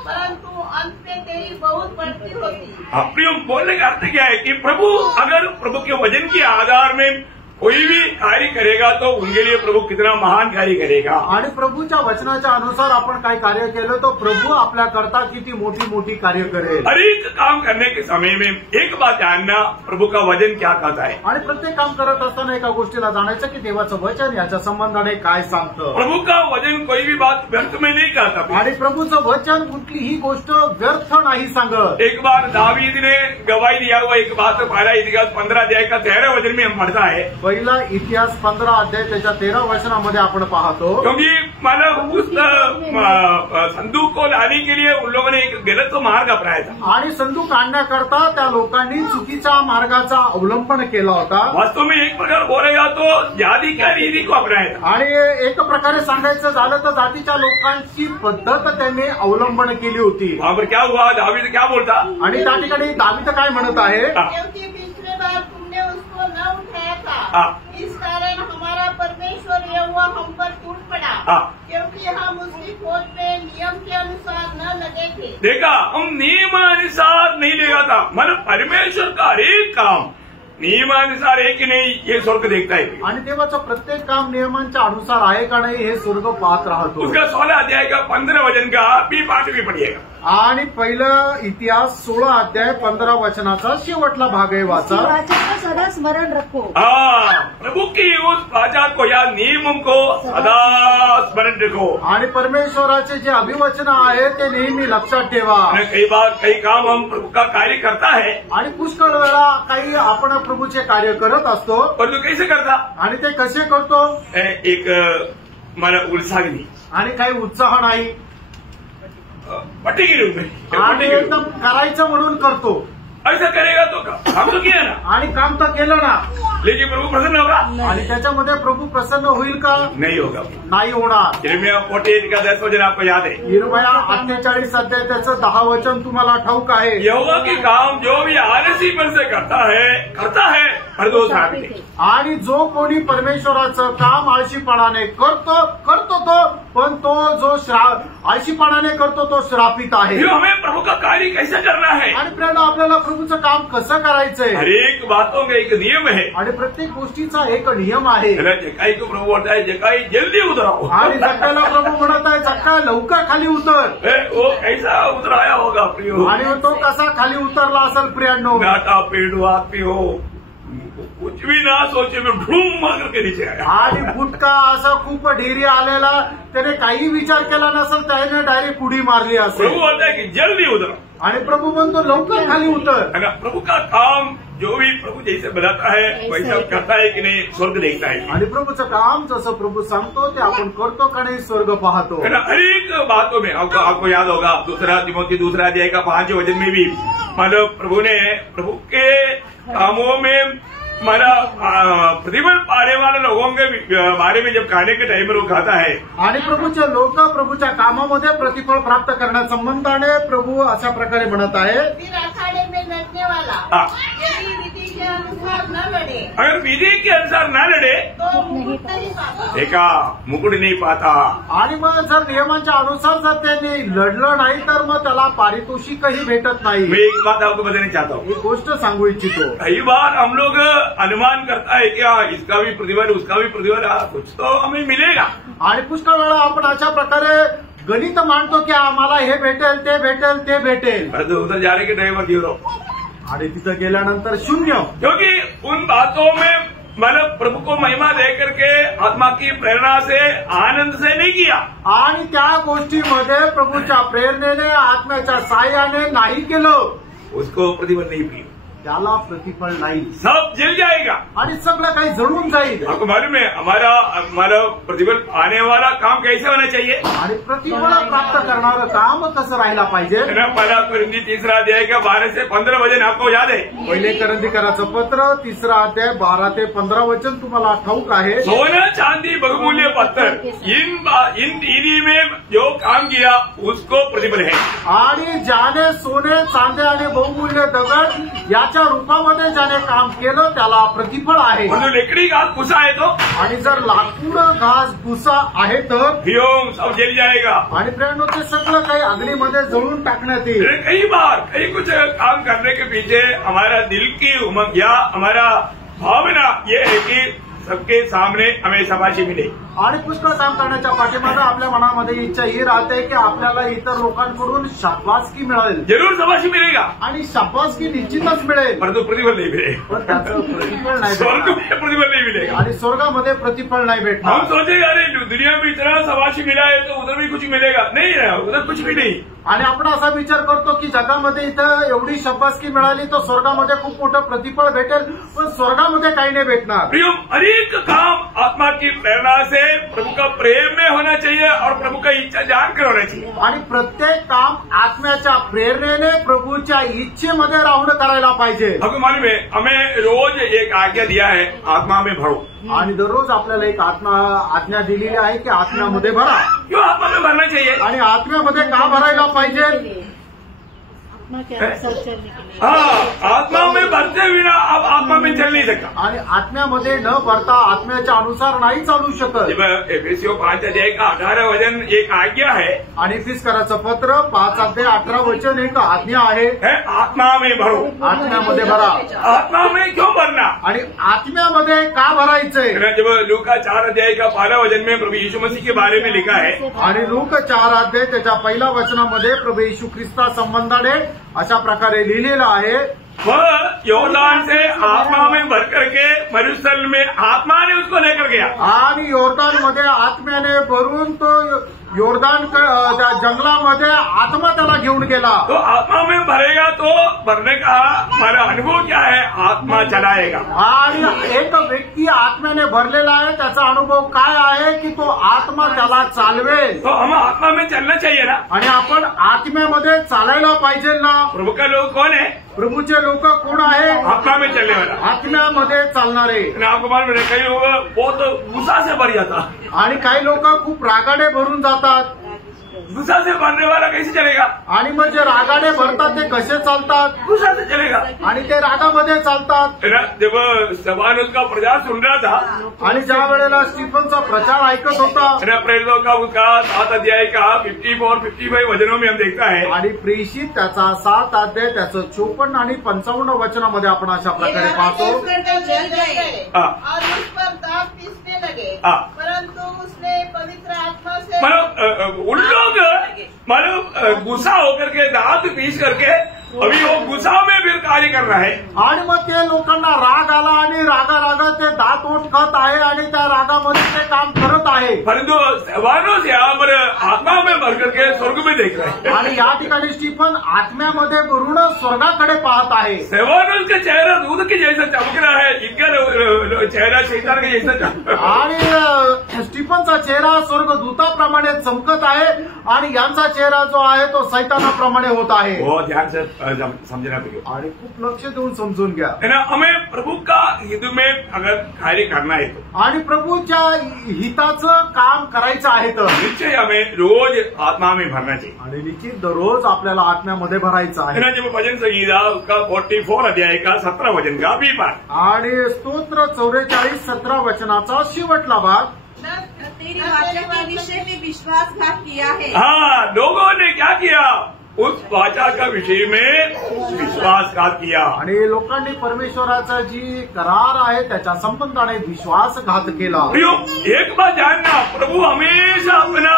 परंतु अंत में तेरी बहुत बढ़ती होती. प्रिय बोलने का अर्थ क्या है कि प्रभु के वचन के आधार में कोई भी कार्य करेगा तो उनके लिए प्रभु कितना महान कार्य करेगा. आणि प्रभूच्या वचनाच्या अनुसार आपण काय कार्य केलं तर प्रभू आपल्या करता किती मोठी मोठी कार्य करेल. हर एक काम करने के समय में एक बात जानना प्रभु का वचन क्या कहता है. आणि प्रत्येक काम करत असताना एका गोष्टीला जाणायचं की देवाचं वचन याच्या संबंधाने काय सांगतं. प्रभु का वचन कोई भी बात व्यर्थ में नहीं कहता. आणि प्रभूचं वचन कुठलीही गोष्ट व्यर्थ नाही सांगत. एक बार दावीद ने गवाही दिया हुआ एक बात 12 इतिहास 15 अध्याय का 13 वचन में हम पढ़ता है. पहिला इतिहास 15 अध्याय त्याच्या 13 वचनामध्ये आपण पाहतो, क्योंकि मानव उस संदूक को लाने के लिए उन लोगों ने एक गलत मार्ग अपनाया था। आणि संदूक आणण्याकरता त्या लोकांनी चुकीच्या मार्गाचा अवलंबन केला होता। वास्तव में एक प्रकार बोलेगा तो जाति का रीति को अपनाया था। आणि एक प्रकारे सांगायचं झालं तर जातीच्या लोकांची पद्धत त्यांनी अवलंबन केली होती। वहां पर क्या हुआ, दावीद क्या बोलता, आणि त्या ठिकाणी दावीद काय म्हणत आहे, क्योंकि पिछले बार तुमने उसको न उठाया था, इस कारण हमारा परमेश्वर यहोवा हम पर टूट पड़ा, क्योंकि हम उसकी खोज में नियम के अनुसार न लगे थे। देखा, हम नियमानुसार नहीं लेगा था। मतलब परमेश्वर का हर एक काम नियमानुसार है कि नहीं, ये स्वर्ग देखता है। आणि तेव्हाचं प्रत्येक काम नियमांच्या अनुसार आहे का नाही हे स्वर्ग पाहत राहतो। उसका 16 अध्याय का 15 वचन का भी पाठ भी पढ़िएगा। आणि पहिलं इतिहास 16 अध्याय 15 वचनाचा शेवटला भाग आहे, वाचा। वाचा को सदा स्मरण रखो। प्रभु की उस वाचा को या नियम को सदा स्मरण रखो। आणि परमेश्वराचे जे अभिवचन आहे ते नेहमी लक्षात ठेवा। कई बार कई काम हम प्रभु का कार्य करता है, आणि पुष्कळ वेळा काही आपण प्रभूचे कार्य करत असतो, पर तू कैसे करता, आणि ते कसे करतो, एक मला उत्साह नहीं आणि काही उत्साह नाही, पट्टी के रूप में आणि एकदम करायचं म्हणून करतो। ऐसा करेगा तो काम तो किया ना, आणि काम तर केलं ना, लेकिन प्रभु प्रसन्न होगा, आणि त्याच्यामध्ये प्रभु प्रसन्न होईल का, नहीं होगा, नाही होणार। यिर्मयाह 48 का 10 वचन आपको याद है। यिर्मयाह 48 अध्याय त्याचं 10 वचन तुम्हाला ठाऊक आहे। यहोवा के काम जो भी आलसी मन से करता है पर दोष आते हैं। आणि जो कोणी परमेश्वराचं काम आळशीपणाने करतो तो, पण तो जो आळशीपणाने करतो तो श्रापित आहे। फिर हमें प्रभु का कार्य कैसे करना है, आणि प्रेरणा आपल्याला प्रभूचं काम कसं करायचंय, हर एक बातों का एक नियम है, आणि प्रत्येक गोष्टीचा एक नियम आहे। जकाई को प्रभु बोलता है, जकाई जल्दी उतराओ, आणि जक्काला प्रभू म्हणत आहे, जक्का लवकर खाली उतर। वो कैसा उतराया होगा प्रियो, आणि तो कसा खाली उतरला असेल प्रियांनो, नाटा पेड़ आदमी हो, कुछ भी ना सोचे में ढूम मार करके नीचे आया। आणि बुटका असं खूप ढेरी आलेला, त्याने काही विचार केला नसेल, त्याने डायरेक्ट उडी मारली असेल। प्रभु बोलता है कि जल्दी उतरो, आणि प्रभू म्हणतो लवकर खाली उतर। है ना। प्रभु का काम जो भी प्रभु जैसे बनाता है वैसा करता है कि नहीं, स्वर्ग देखता है। आणि प्रभूचं काम जसं प्रभू सांगतो ते आपण करतो का नाही, स्वर्ग पाहतो। है ना। हर एक बातों में आपको याद होगा, 2 तिमोथी 2 अध्याय का 5 वचन में भी मतलब प्रभु ने प्रभु के कामों में प्रतिफल पाने वाले लोगों के बारे में जब खाने के टाइम पर वो खाता है, आणि प्रभूचे लोक प्रभूच्या कामामध्ये प्रतिफल प्राप्त करण्यासंबंधाने प्रभू अशा प्रकारे म्हणत आहे, फिर अखाड़े में लड़ने वाला यदि विधि के अनुसार न लड़े, अगर विधि के अनुसार न लड़े तो मुकुट नहीं पाता। देखा, मुकुट नहीं पाता। आणि मग जर नियमांच्या अनुसार जर त्याने लढलं नाही तर मग त्याला पारितोषिकही भेटत नाही। मैं एक बात आपको बताना चाहता हूँ, एक गोष्ट सांगू इच्छितो, कई बार हम लोग अनुमान करता है क्या इसका भी प्रतिफल उसका भी प्रतिफल, कुछ तो हमें मिलेगा। आणि पुष्कळ वेळा आपण अशा प्रकारे गणित मांडतो की आम्हाला हे भेटेल ते भेटेल ते भेटेल, परंतु उधर जाने के टाइम पर जीरो, आणि तिथं गेल्यानंतर शून्य। क्योंकि उन बातों में मतलब प्रभु को महिमा दे करके आत्मा की प्रेरणा से आनंद से नहीं किया, आणि त्या गोष्टीमध्ये प्रभूच्या प्रेरणेने आत्म्याच्या साह्याने नाही केलं, उसको प्रतिफल नहीं मिलेगा, त्याला प्रतिफल नाही, सब जल जाएगा आणि सगळं काही जळून जाईल। आपको मालूम है हमारा प्रतिफल आने वाला काम कैसे होना चाहिए, आणि प्रतिफल प्राप्त करणारं काम कसं राहायला पाहिजे। पहला कुरिन्थी 3 अध्याय का 12 से 15 वचन आपको याद है। पहिले करंदीकराचं पत्र 3 अध्याय 12 ते 15 वचन तुम्हाला ठाऊक आहे। सोना चांदी बहुमूल्य पत्थर इन इन्हीं में जो काम किया उसको प्रतिफल है। आणि ज्याने सोने चांदी आणि बहुमूल्य दगड याच्या रूपामध्ये ज्याने काम केलं त्याला प्रतिफळ आहे। म्हणून लेकडी घास भुसा है तो, आणि जर लाकूड घास भुसा आहे तर व्योम सब जल जाएगा, आणि प्रेरणो ते सगळं काही अग्नीमध्ये जळून टाकण्यात येईल। कई बार कई कुछ काम करने के पीछे हमारा दिल की उमंग या हमारा भावना ये है कि सबके सामने हमें शाबाशी मिले। आणि पुष्कळ काम करण्याच्या पाठीमागे आपल्या मनामध्ये इच्छा ही राहते की आपल्याला इतर लोकांकडून शाबासकी मिळेल, जरूर शाबाशी मिलेगा, आणि शाबासकी निश्चितच मिळेल, परंतु प्रतिफल नहीं मिलेगा, पण त्याचं प्रतिफल नाही स्वर्ग भेटणार. में प्रतिफल नहीं मिलेगा। आणि स्वर्गामध्ये प्रतिफल नाही हम भेटणार. सोचेंगे अरे दुनिया में इतना शाबाशी मिला है तो उधर भी कुछ मिलेगा, नहीं है, उधर कुछ भी नहीं। आणि आपण असा विचार करतो की जगामध्ये इथं एवढी शाबासकी मिळाली तर स्वर्गामध्ये खूप मोठं प्रतिफळ भेटेल, पण स्वर्गामध्ये काही नाही भेटणार. प्रियो, हर एक काम आत्मा की प्रेरणा से प्रभु का प्रेम में होना चाहिए और प्रभु का इच्छा जानकर होना चाहिए। आणि प्रत्येक काम आत्म्याच्या प्रेरणेने प्रभूच्या इच्छेमध्ये राहून करायला पाहिजे. आपको मालूम है, हमें रोज एक आज्ञा दिया है, आत्मा में भरो। आणि दररोज आपल्याला एक आज्ञा दिलेली आहे की आत्म्यामध्ये भरा. क्यों आत्मा में भरना चाहिए? आणि आत्म्यामध्ये का भरायला पाहिजे? आत्मा के अनुसार चलने के लिए। हाँ, आत्मा में भरते बिना अब आत्मा में चल नहीं सकता। आणि आत्म्यामध्ये न भरता आत्म्याच्या अनुसार नाही चालू शकत. जब एफएससी 5 अध्याय का 18 वचन एक आज्ञा है, आणि फिस्कराचं पत्र 5:18 एक आज्ञा आहे, आत्मा में भरो। आत्म्यामध्ये भरा. आत्मा में क्यों भरना? आणि आत्म्यामध्ये का भरायचंय? जब लूका 4 अध्याय का 15 वचन में प्रभु यीशु मसीह के बारे में लिखा है, आणि लूक 4 त्याच्या पहिल्या वचनामध्ये प्रभू येशू ख्रिस्ता संबंधाने अशा प्रकारे लिहिलेलं आहे, वह योर्दान से आत्मा में भर करके मरुस्थल में आत्मा ने उसको लेकर गया। आणि योर्दानमध्ये आत्म्याने भरून तो योर्दान त्या जंगलामध्ये आत्मा त्याला घेऊन गेला. तो आत्मा में भरेगा तो भरने का हमारा अनुभव क्या है? आत्मा चलाएगा। आणि एक व्यक्ती आत्म्याने भरलेला आहे, त्याचा अनुभव काय आहे की तो आत्मा त्याला चालवेल. तो हम आत्मा में चलना चाहिए ना। आणि आपण आत्म्यामध्ये चालायला पाहिजे ना. प्रभु का लोग कौन है? प्रभूचे लोक कोण आहे? आत्मा में चलने वाला, आत्म्यामध्ये चालणारे. आपको मालूम है, कई लोग बहुत गुस्सा से भर जाता, आणि काही लोक खूप रागाने भरून जातात. गुस्सा से भरने वाला कैसे चलेगा? आणि मग जे रागाने भरतात ते कसे चालतात? गुस्सा से चलेगा। आणि ते रागामध्ये चालतात. जब स्तेफानोस का प्रचार सुन रहा था, आणि ज्या वेळेला स्टीफनचा प्रचार ऐकत होता, प्रेरितों का उसका 7 अध्याय का 54-55 वचनों में हम देखता है, आणि प्रेषित त्याचा 7 अध्याय त्याचं 54 आणि 55 वचनामध्ये आपण अशा प्रकारे पाहतो. जल गए हाँ। और उस पर दांत पीसने लगे, हाँ। परंतु उसने पवित्र आत्मा से मतलब उन लोग मतलब गुस्सा होकर के दांत पीस करके अभी वो गुस्सा में फिर कार्य कर रहा है। आणि मग ते लोकांना राग आला आणि रागा ते दात ओठ खात आहे आणि त्या रागामध्ये ते काम करत आहे. परंतु स्तेफानोस यहाँ पर आत्मा में भर करके स्वर्ग में देख रहे हैं। आणि या ठिकाणी स्टीफन आत्म्यामध्ये भरून स्वर्गाकडे पाहत आहे. स्तेफानोस का चेहरा दूध के जैसा चमक रहा है, इनका चेहरा शैतान के जैसा चमक रहा है। आणि स्टीफनचा चेहरा स्वर्गदूताप्रमाणे चमकत आहे आणि यांचा चेहरा जो आहे तो सैतानाप्रमाणे होत आहे. बहुत ध्यान से समझना पड़ेगा आणि खूप लक्ष देऊन समजून घ्या. है ना। हमें प्रभु का हित में अगर कार्य करना है तो, आणि प्रभूच्या हिताचं काम करायचं आहे तर निश्चय हमें रोज आत्मा में भरना चाहिए। आणि निश्चित दररोज आपल्याला आत्म्यामध्ये भरायचं है आहे. ना। जब भजन संगीता उसका 44 अध्याय का 17 वचन का भी पाठ, आणि स्तोत्र 44:17 वचनाचा शेवटला भाग, तेरी वाचा के विषय में विश्वासघात किया है। हाँ, लोगों ने क्या किया? उस वाचा का विषय में विश्वासघात किया। आणि लोकांनी परमेश्वराचा जी करार आहे त्याच्या संबंधाने विश्वासघात केला. प्रियो, एक बात जानना, प्रभु हमेशा अपना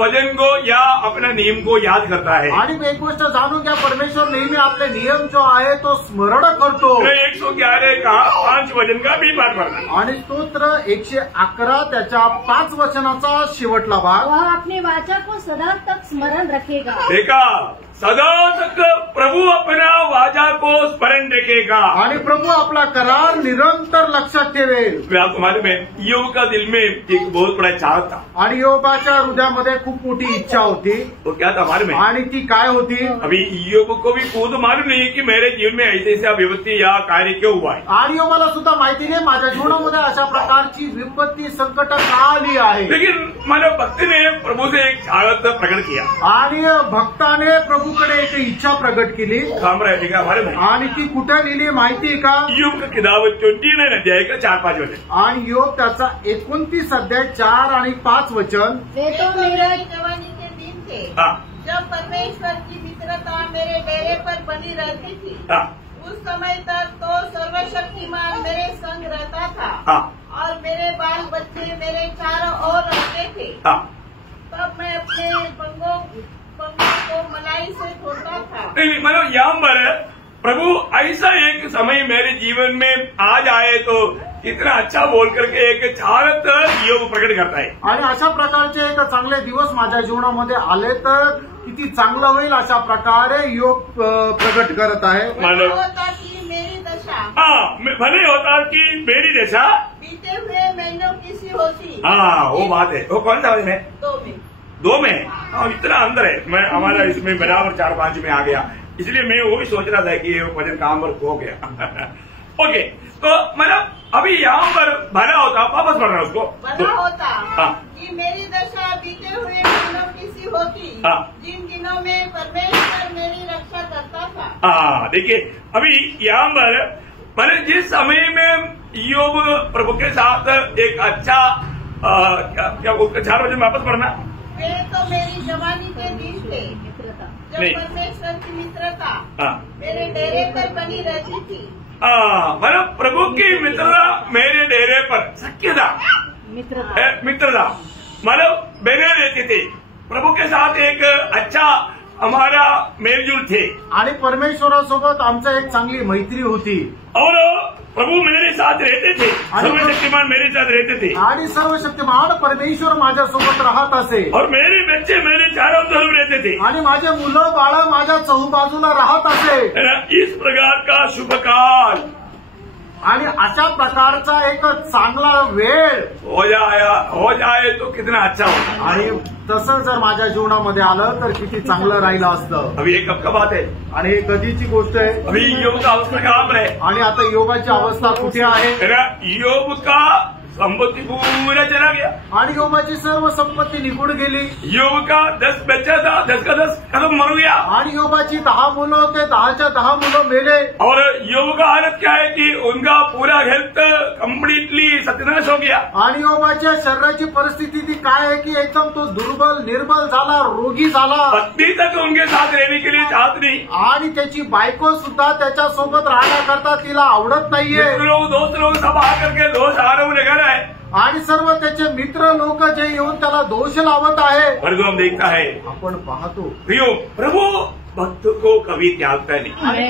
वचन को या अपना नियम को याद करता है। आणि एक गोष्ट जाणून घ्या, परमेश्वर नेहमी आपले नियम जो आहे तो स्मरण करतो. 111 का 5 वचन का भी पाठ पढ़ना। आणि स्तोत्र 111 त्याच्या 5 वचनाचा शेवटला भाग, वह अपनी वाचा को सदा तक स्मरण रखेगा। देखा, सदा तक प्रभु अपना वाचा को स्मरण रखेगा। आणि प्रभू आपला करार निरंतर लक्षात ठेवेल. आपको मालूम है, योग का दिल में एक बहुत बड़ा चाह था। आणि योबाच्या हृदयामध्ये खूप मोठी इच्छा होती. वो क्या था मालूम है? आणि ती काय होती? अभी योग को भी खुद मालूम नहीं कि मेरे जीवन में ऐसे ऐसा विपत्ति या कार्य क्यों हुआ है। आणि योबाला सुद्धा माहिती नाही माझ्या जीवनामध्ये अशा प्रकारची विपत्ती संकट का आली आहे. लेकिन मानव भक्त ने प्रभु से एक चाहत प्रकट किया। आणि भक्ताने प्रभूकडे एक इच्छा प्रकट केली. काम रहेगी का हमारे में? आणि ती कुठे लिहिली माहिती का? योग का किताब 29 अध्याय का 4-5 वचन। आणि योग त्याचा 29 अध्याय 4 आणि 5 वचन, वे तो मेरा जवानी के दिन थे, हाँ, जब परमेश्वर की मित्रता मेरे डेरे पर बनी रहती थी। हाँ, उस समय तक तो सर्वशक्तिमान मेरे संग रहता था हाँ, और मेरे बाल बच्चे मेरे चारों ओर रहते थे। तब मैं अपने पंगों को मलाई से धोता था। नहीं, मतलब यहाँ पर प्रभु ऐसा एक समय मेरे जीवन में आ जाए तो इतना अच्छा बोल करके एक छारत योग प्रकट करता है। आणि अशा प्रकारचे एक चांगले दिवस माझ्या जीवनामध्ये आले तर किती चांगलं होईल अशा प्रकारे योग प्रकट करत आहे। भले होता कि मेरी दशा, भले होता कि मेरी दशा बीते हुए महीनों की सी होती। वो बात है। वो कौन सा वजन है? 2 में। इतना अंदर है। मैं हमारा इसमें बराबर 4-5 में आ गया, इसलिए मैं वो भी सोच रहा था कि ये वजन काम पर हो गया। ओके, तो मतलब अभी यहाँ पर भला होता, वापस बढ़ना उसको भला होता कि मेरी दशा बीते हुए महीनों की सी होती, जिन दिनों में परमेश्वर मेरी रक्षा करता था। देखिए अभी यहाँ पर मैंने जिस समय में योग प्रभु के साथ एक अच्छा क्या उसका 4 वजन वापस बढ़ना, वे तो मेरी जवानी के दिन थे जब परमेश्वर की मित्रता मेरे डेरे पर बनी रहती थी। मतलब प्रभु की मित्रता मेरे डेरे पर शक्यता मित्रता मतलब बने रहते थे। प्रभु के साथ एक अच्छा हमारा मेलजोल थे आणि परमेश्वरासोबत आमचा एक चांगली मैत्री होती और प्रभु मेरे साथ रहते थे, सर्वशक्तिमान मेरे साथ रहते थे आणि सर्वशक्तिमान परमेश्वर माझ्यासोबत राहत असे और मेरे बच्चे मेरे चारों तरफ रहते थे आणि माझे मुलं बाळ माझ्या चहूबाजूला राहत असे। इस प्रकार का शुभ काल आणि अशा प्रकारचा एक चांगला वेळ हो जाए तो कितना अच्छा होता। आणि तसं जर माझ्या जीवनामध्ये आलं तर किती चांगलं राहिलं असतं। अभी ये कब का बात है? आणि हे कधीची गोष्ट आहे? अभी योग का अवस्था कहाँ है? आणि आता योगाची अवस्था कुठे आहे? योग का संपत्ति पूरा चला गया आणि योगाची सर्व संपत्ती निघून गेली। योग का 10 बच्चा था, 10 का 10 खत्म मर गया आणि योगाची 10 मुलं होते, 10च्या 10 मुलं मेले। और योग का हालत क्या है कि उनका पूरा हेल्थ कम्प्लीटली सत्यानाश हो गया। आणि योगाच्या शरीराची परिस्थिती ती काय आहे की एकदम तो दुर्बल निर्बल झाला, रोगी झाला। पत्नी तक उनके साथ रहने के लिए चाहत नहीं आणि त्याची बायको सुद्धा त्याच्यासोबत राहण्याकरता तिला आवडत नाहीये। दोस्त लोग सब आकर के दोष आरोप लगा रहा है आणि सर्व त्याचे मित्र लोक जे येऊन त्याला दोष लावत आहे। परंतु हम देखता है आपण पाहतो प्रभु भक्त को कभी त्यागता नहीं आणि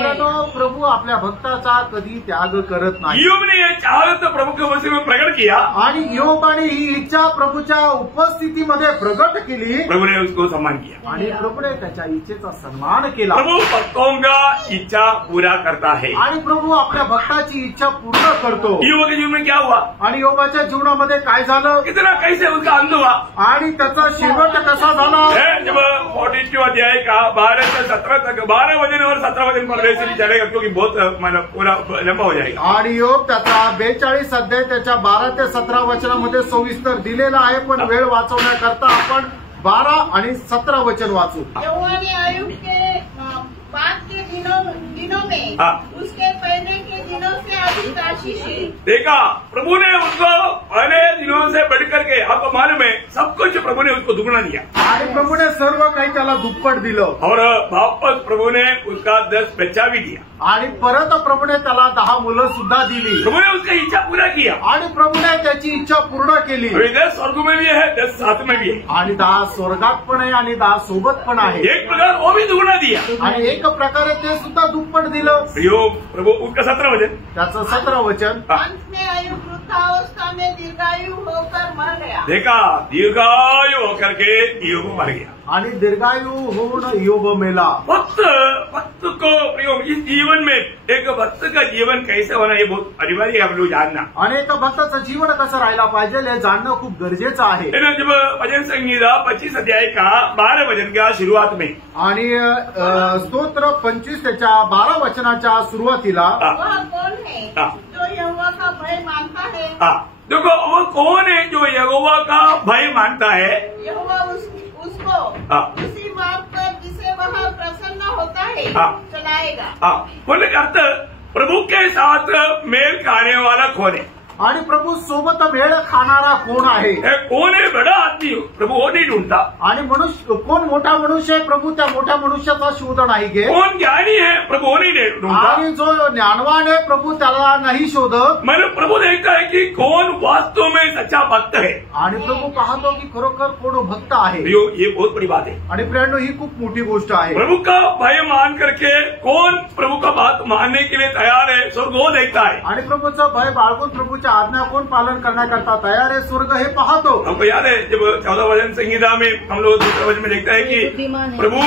प्रभु आपल्या भक्ताचा कधी त्याग करत नाही। योग ने यह चाहत प्रभु के वचन में प्रकट किया आणि योबाने ही इच्छा प्रभूच्या उपस्थितीमध्ये प्रकट केली। प्रभु ने उसको सम्मान किया आणि प्रभूने त्याच्या इच्छेचा सन्मान केला। प्रभु भक्तों का इच्छा पूरा करता है आणि प्रभु आपल्या भक्ताची इच्छा पूर्ण करतो। योग के जीवन में क्या हुआ? आणि योगाच्या जीवनामध्ये काय झालं? कितना कैसे उसका अंत हुआ आणि त्याचा शेवट कसा झाला? जब 42 अध्याय का 12 से 17 तक 12 वजन और 17 वजन पर वैसे नहीं चलेगा क्योंकि बहुत मतलब पूरा लंबा हो जाएगा। आणि योग त्याचा 42 अध्याय त्याच्या 12 ते 17 वचनामध्ये सविस्तर दिलेला आहे, पण वेळ वाचवण्याकरता आपण 12 आणि 17 वचन वाचू। यहोवा आयुब के बाद के दिनों में उसके पहले के दिनों से अधिक आशीष है। देखा प्रभु ने उसको पहले दिनों से बढ़कर के आपको मालूम है सब कुछ प्रभु ने उसको दुगना दिया आणि प्रभूने सर्व काही त्याला दुप्पट दिलं और वापस प्रभु ने उसका 10 बच्चा भी दिया आणि परत प्रभूने त्याला 10 मुलं सुद्धा दिली। प्रभु ने उसकी इच्छा पूरा किया आणि प्रभूने त्याची इच्छा पूर्ण केली। 10 स्वर्ग में भी है, 10 साथ में भी है आणि 10 स्वर्गात पण आहे आणि 10 सोबत पण आहे। एक प्रकार वो भी दुगना दिया आणि एक प्रकारे ते सुद्धा दुप्पट दिलं। प्रभु उसका 17 वचन त्याचं 17 वचन अंत में आयु वृद्धावस्था में दीर्घायु होकर मर गया। देखा दीर्घायु होकर के योग मर गया आणि दीर्घायु होऊन योग मेला। भक्त को प्रियो इस जीवन में एक भक्त का जीवन कैसे होना ये बहुत अनिवार्य है हम लोग जानना। आणि एक भक्ताचं जीवन कसं राहायला पाहिजे हे जाणणं खूप गरजेचं आहे। जब भजन संगीता 25 अध्याय का 12 वचन का शुरुआत में आणि स्तोत्र 25 त्याच्या 12 वचनाच्या सुरुवातीला वह कौन है जो यहोवा का भय मानता है? देखो वो कौन है जो यहोवा का भय मानता है? यहोवा उसको उसी मार्ग पर जिसे वह प्रसन्न होता है चलाएगा। बोले का अर्थ प्रभु के साथ मेल खाने वाला कौन है? आणि प्रभू सोबत मेळ खाणारा कोण आहे? कौन है बड़ा आदमी? प्रभु वो नहीं ढूंढता. आणि मनुष्य कोण मोठा मनुष्य आहे? प्रभु त्या मोठ्या मनुष्याचा शोध नाही घेत. कौन ज्ञानी है? प्रभु वो नहीं ढूंढता. आणि जो ज्ञानवान आहे प्रभु त्याला नाही शोधत. मतलब प्रभु देखता है कि कौन वास्तव में सच्चा भक्त है. आणि प्रभु पाहतो की खरोखर कोण भक्त आहे. ये बहुत बड़ी बात है. आणि प्रियांनो ही खूप मोठी गोष्ट आहे. प्रभु का भय मान करके कौन प्रभु का बात मानने के लिए तैयार है, स्वर्ग वो देखता है. आणि प्रभूचं भय बाळगून प्रभूच्या आज्ञा कोण पालन करण्याकरता तयार आहे, स्वर्ग हे पाहतो. हमको याद है जब 14 वचन संहिता में हम लोग दूसरे वचन में देखता है कि प्रभु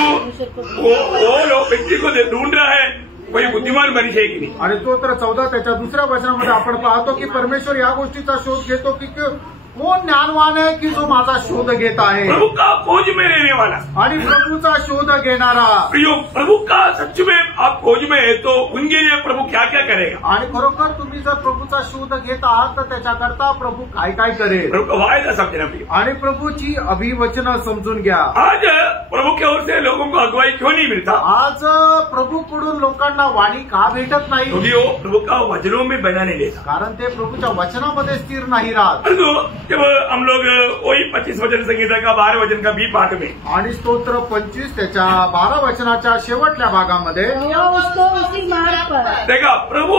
वो लोग व्यक्ति को ढूंढ रहा है, कोई बुद्धिमान मनुष्य है की नहीं. आणि तो तर 14 त्याच्या दुसऱ्या वचनामध्ये आपण पाहतो की परमेश्वर या गोष्टीचा शोध घेतो की कोण ज्ञानवान आहे की जो माझा शोध घेत आहे. प्रभु का खोज में रहने वाला आणि प्रभूचा शोध घेणारा. प्रियो, प्रभु का सच में आप खोज में है तो उनके लिए प्रभु क्या क्या करेगा. आणि खरोखर तुम्ही जर प्रभूचा शोध घेत आहात तर त्याच्याकरता प्रभू काय काय करेल. प्रभु का वायदा समझना प्रियो. आणि प्रभूची अभिवचनं समजून घ्या. आज प्रभु की ओर से लोगों को अगुवाई क्यों नहीं मिलता? आज प्रभूकडून लोकांना वाणी का भेटत नाही? क्योंकि वो प्रभु का वचनों में बना नहीं लेता. कारण ते प्रभूच्या वचनामध्ये स्थिर नाही राहत. जब हम लोग वही 25 वचन संहिता का 12 वचन का बी पाठ में आणि स्तोत्र 25 त्याच्या 12 वचनाच्या शेवटल्या भागामध्ये देखा, प्रभु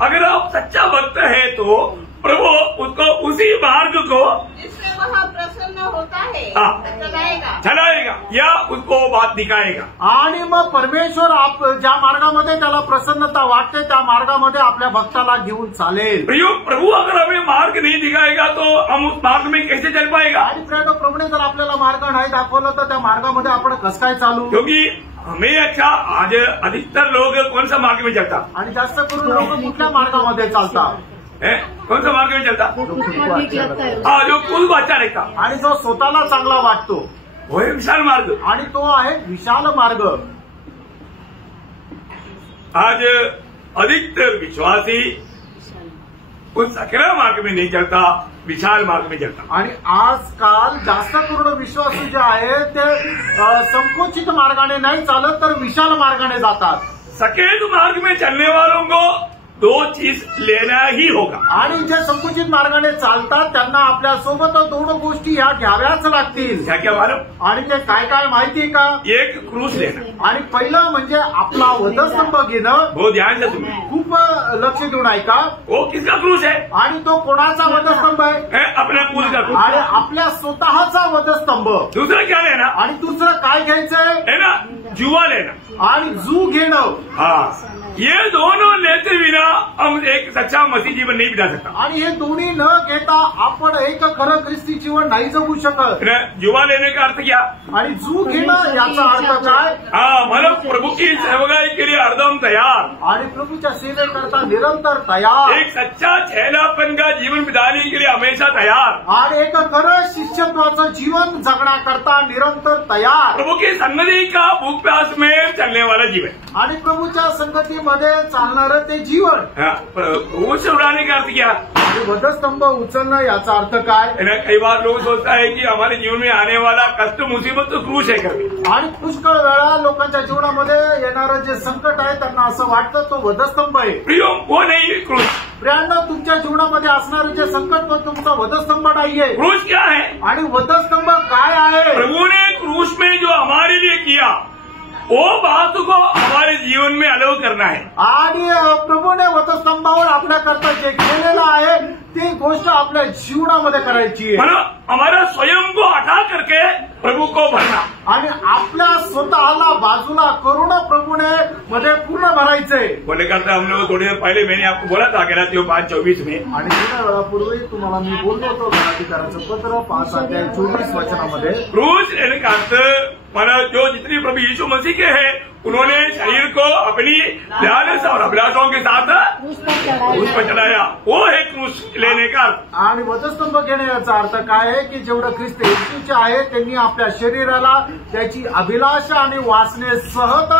अगर आप सच्चा भक्त है तो प्रभु उसको उसी मार्ग को जिससे वह प्रसन्न होता है चलाएगा या उसको बात दिखाएगा. आणि मग परमेश्वर ज्या मार्गामध्ये त्याला प्रसन्नता वाटते त्या मार्गामध्ये आपल्या भक्ताला घेऊन चालेल. प्रभु अगर हमें मार्ग नहीं दिखाएगा तो हम उस मार्ग में कैसे चल पाएगा. आणि प्रभूने जर आपल्याला मार्ग नाही दाखवलं तर त्या मार्गामध्ये आपण कसं काय चालू. क्योंकि हमें अच्छा आज अधिकतर लोग कौन सा मार्ग में चलता. आणि जास्त करून लोक कुठल्या मार्गामध्ये चालतात. कौन सा मार्ग में चलता. हाँ, जो खुद को अच्छा लगता आणि जो स्वतःला चांगला वाटतो वो है विशाल मार्ग. आणि तो आहे विशाल मार्ग. आज अधिकतर विश्वासी उस सकरा मार्ग में नहीं चलता, विशाल मार्ग में चलता. आणि आजकाल जास्त करून विश्वासू जे आहे ते संकुचित मार्गाने नाही चालत तर विशाल मार्गाने जातात. सकेत मार्ग में चलने वालों को 2 चीज लेना ही होगा. आणि जे संकुचित मार्गाने चालतात त्यांना आपल्या सोबत 2 गोष्टी ह्या घ्याव्याच लागतील. क्या क्या मालूम. आणि ते काय काय माहितीये का. एक क्रूस लेना. आणि पहिलं म्हणजे आपला वधस्तंभ घेणं. वो ध्यान से सुनो, खूप लक्ष देऊन ऐका. वो किसका क्रूस है. आणि तो कोणाचा वधस्तंभ आहे. अपना खुद का क्रूस. आणि आपल्या स्वतःचा वधस्तंभ. दूसरा क्या लेना. आणि दुसरं काय घ्यायचंय है ना, जुआ लेना. आणि जू घेणं. हाँ, ये दोनों लेते बिना हम एक सच्चा मसीह जीवन नहीं बिता सकता. आणि हे दोन्ही न घेता आपण एक खरं ख्रिस्ती जीवन नाही जगू शकत. जुआ लेने का अर्थ क्या. आणि जू घेणं याचा अर्थ काय. हाँ, मतलब प्रभु की सेवकाई के लिए हरदम तैयार. आणि प्रभूच्या सेवेकरता निरंतर तयार. एक सच्चा चेलापन का जीवन बिताने के लिए हमेशा तयार. आणि एक खरं शिष्यत्वाचं जीवन जगण्याकरता निरंतर तयार. प्रभु की संगति का भूख प्यास में चलने वाला जीवन. आणि प्रभूच्या संगतीमध्ये चालणारं ते जीवन. क्रूस उड़ाने का अर्थ क्या. वधस्तंभ उचलणं याचा अर्थ काय. कई बार लोग सोचता है कि हमारे जीवन में आने वाला कष्ट मुसीबत तो क्रूस है करके. आणि पुष्कळ वेळा लोकांच्या जीवनामध्ये येणारं जे संकट आहे त्यांना असं वाटतं तो वधस्तंभ आहे. प्रियो, वो नहीं क्रूस. प्रियांनो, तुमच्या जीवनामध्ये असणारं जे संकट तो तुमचा वधस्तंभ नाहीये. क्रूस क्या है. आणि वधस्तंभ काय आहे. प्रभु ने क्रूस में जो हमारे लिए किया वो बात को हमारे जीवन में अलाउ करना है. आणि प्रभूने वधस्तंभावर आपल्याकरता जे केलेलं आहे ती गोष्ट आपल्या जीवनामध्ये करायची आहे. मतलब हमारा स्वयं को हटा करके प्रभु को भरना. आणि आपल्या स्वतःला बाजूला करून प्रभूने मध्ये पूर्ण भरायचंय. बोले करता हम लोग थोड़ी देर पहले मैंने आपको बोला था गलातियों 5:24 में. आणि थोड्या वेळापूर्वी तुम्हाला मी बोललो होतो गलातिकाराचं पत्र 5:24 वचनामध्ये. क्रूस लेने का अर्थ माना जो जितनी प्रभु यीशु मसीह के हैं उन्होंने शरीर को अपनी लालच और अभिलाषाओं के साथ उस पर चलाया. वो है क्रूस लेने का अर्थ. आणि वधस्तंभ घेणे याचा अर्थ काय आहे की जेवढं ख्रिस्त येशूचे आहे त्यांनी आपल्या शरीराला त्याची अभिलाषा आणि वासने सहत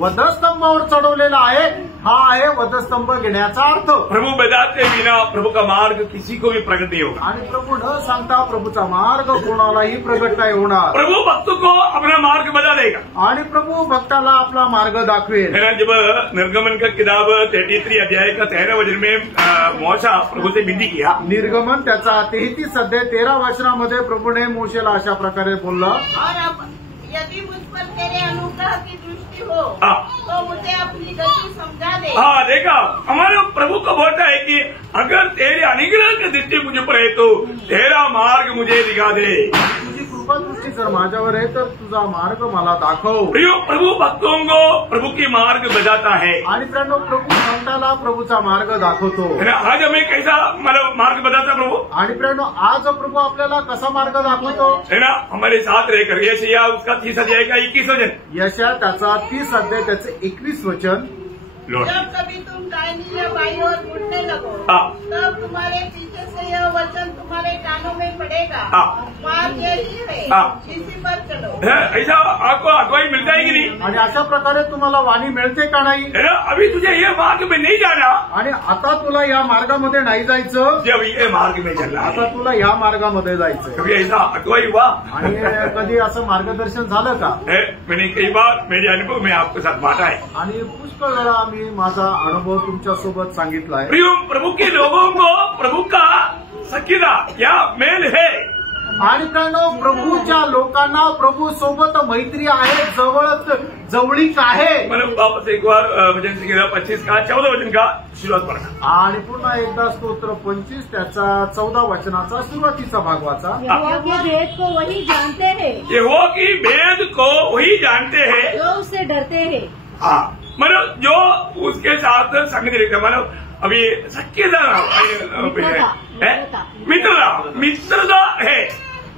वधस्तंभावर चढवलेला आहे. हा आहे वधस्तंभ घेण्याचा अर्थ. प्रभु बताते बिना प्रभु का मार्ग किसी को भी प्रकट नहीं होगा. आणि प्रभू न सांगता प्रभूचा मार्ग कोणालाही प्रगट नाही होणार. प्रभु भक्त को अपना मार्ग बता देगा. आणि प्रभू भक्ताला आपला मार्ग दाखवेल। जब निर्गमन का किताब 33 अध्याय का 13 वचन में मूसा प्रभु से विनती किया, निर्गमन त्याचा 33 अध्याय 13 वचनामध्ये प्रभूने मोशेला अशा प्रकारे बोलला, और अब यदि मुझ पर तेरे अनुग्रह की दृष्टि हो तो मुझे अपनी गति समझा दे। हाँ, देखा हमारे प्रभु को बोलता है कि अगर तेरे अनुग्रह की दृष्टि मुझे पर है तो तेरा मार्ग मुझे दिखा दे। तुझी कृपा दृष्टी जर माझ्यावर आहे तर तुझा मार्ग मला दाखव। प्रभु भक्तों को प्रभु की मार्ग बताता है, आणि प्रभू भक्ताला प्रभूचा मार्ग दाखवतो। आज हमें कैसा मार्ग बताता प्रभु? आणि आज प्रभू आपल्याला कसा मार्ग दाखवतो है ना, हमारे साथ रहकर। यशायाह उसका 30 अध्याय का 21 वचन, यशायाह त्याचा 30 अध्याय त्याचे 21 वचन, जब कभी तुम दाहिनी या बाईं ओर मुड़ने लगो तब तुम्हारे पीछे से यह वचन तुम्हारे कानों में पड़ेगा, मार्ग यही है, इसी पर चलो। ऐसा आपको अगुवाई मिलता है कि नहीं? आणि अशा प्रकारे तुम्हाला वाणी मिळते का नाही? अभी तुझे ये मार्ग में नहीं जाना, आणि आता तुला या मार्गामध्ये नाही जायचं, जब ये मार्ग में चलना, आता तुला या मार्गामध्ये जायचं। कभी ऐसा अगुवाई हुआ? आणि कधी असं मार्गदर्शन झालं का? मैंने कई बार मेरे अनुभव में आपके साथ बांटा है, आणि पुष्कळ वेळा मी माझा अनुभव तुमच्या सोबत सांगितला आहे। प्रभु के लोगों को प्रभु का सखीदा या मेल है, आणि प्रभूच्या लोकांना प्रभू सोबत मैत्री आहे, जवळीक आहे। मतलब वापस एक बार वचन संहिता 25 का 14 वचन का शुरुआत पढ़ना, आणि पुन्हा एकदा स्तोत्र 25 त्याचा 14 वचनाचा सुरुवातीचा भाग वाचा। यहोवा के भेद को वही जानते हैं, यहोवा की भेद को वही जानते हैं जो उससे डरते हैं। हाँ, मतलब जो उसके साथ संगति रखता, मतलब अभी मित्रता है,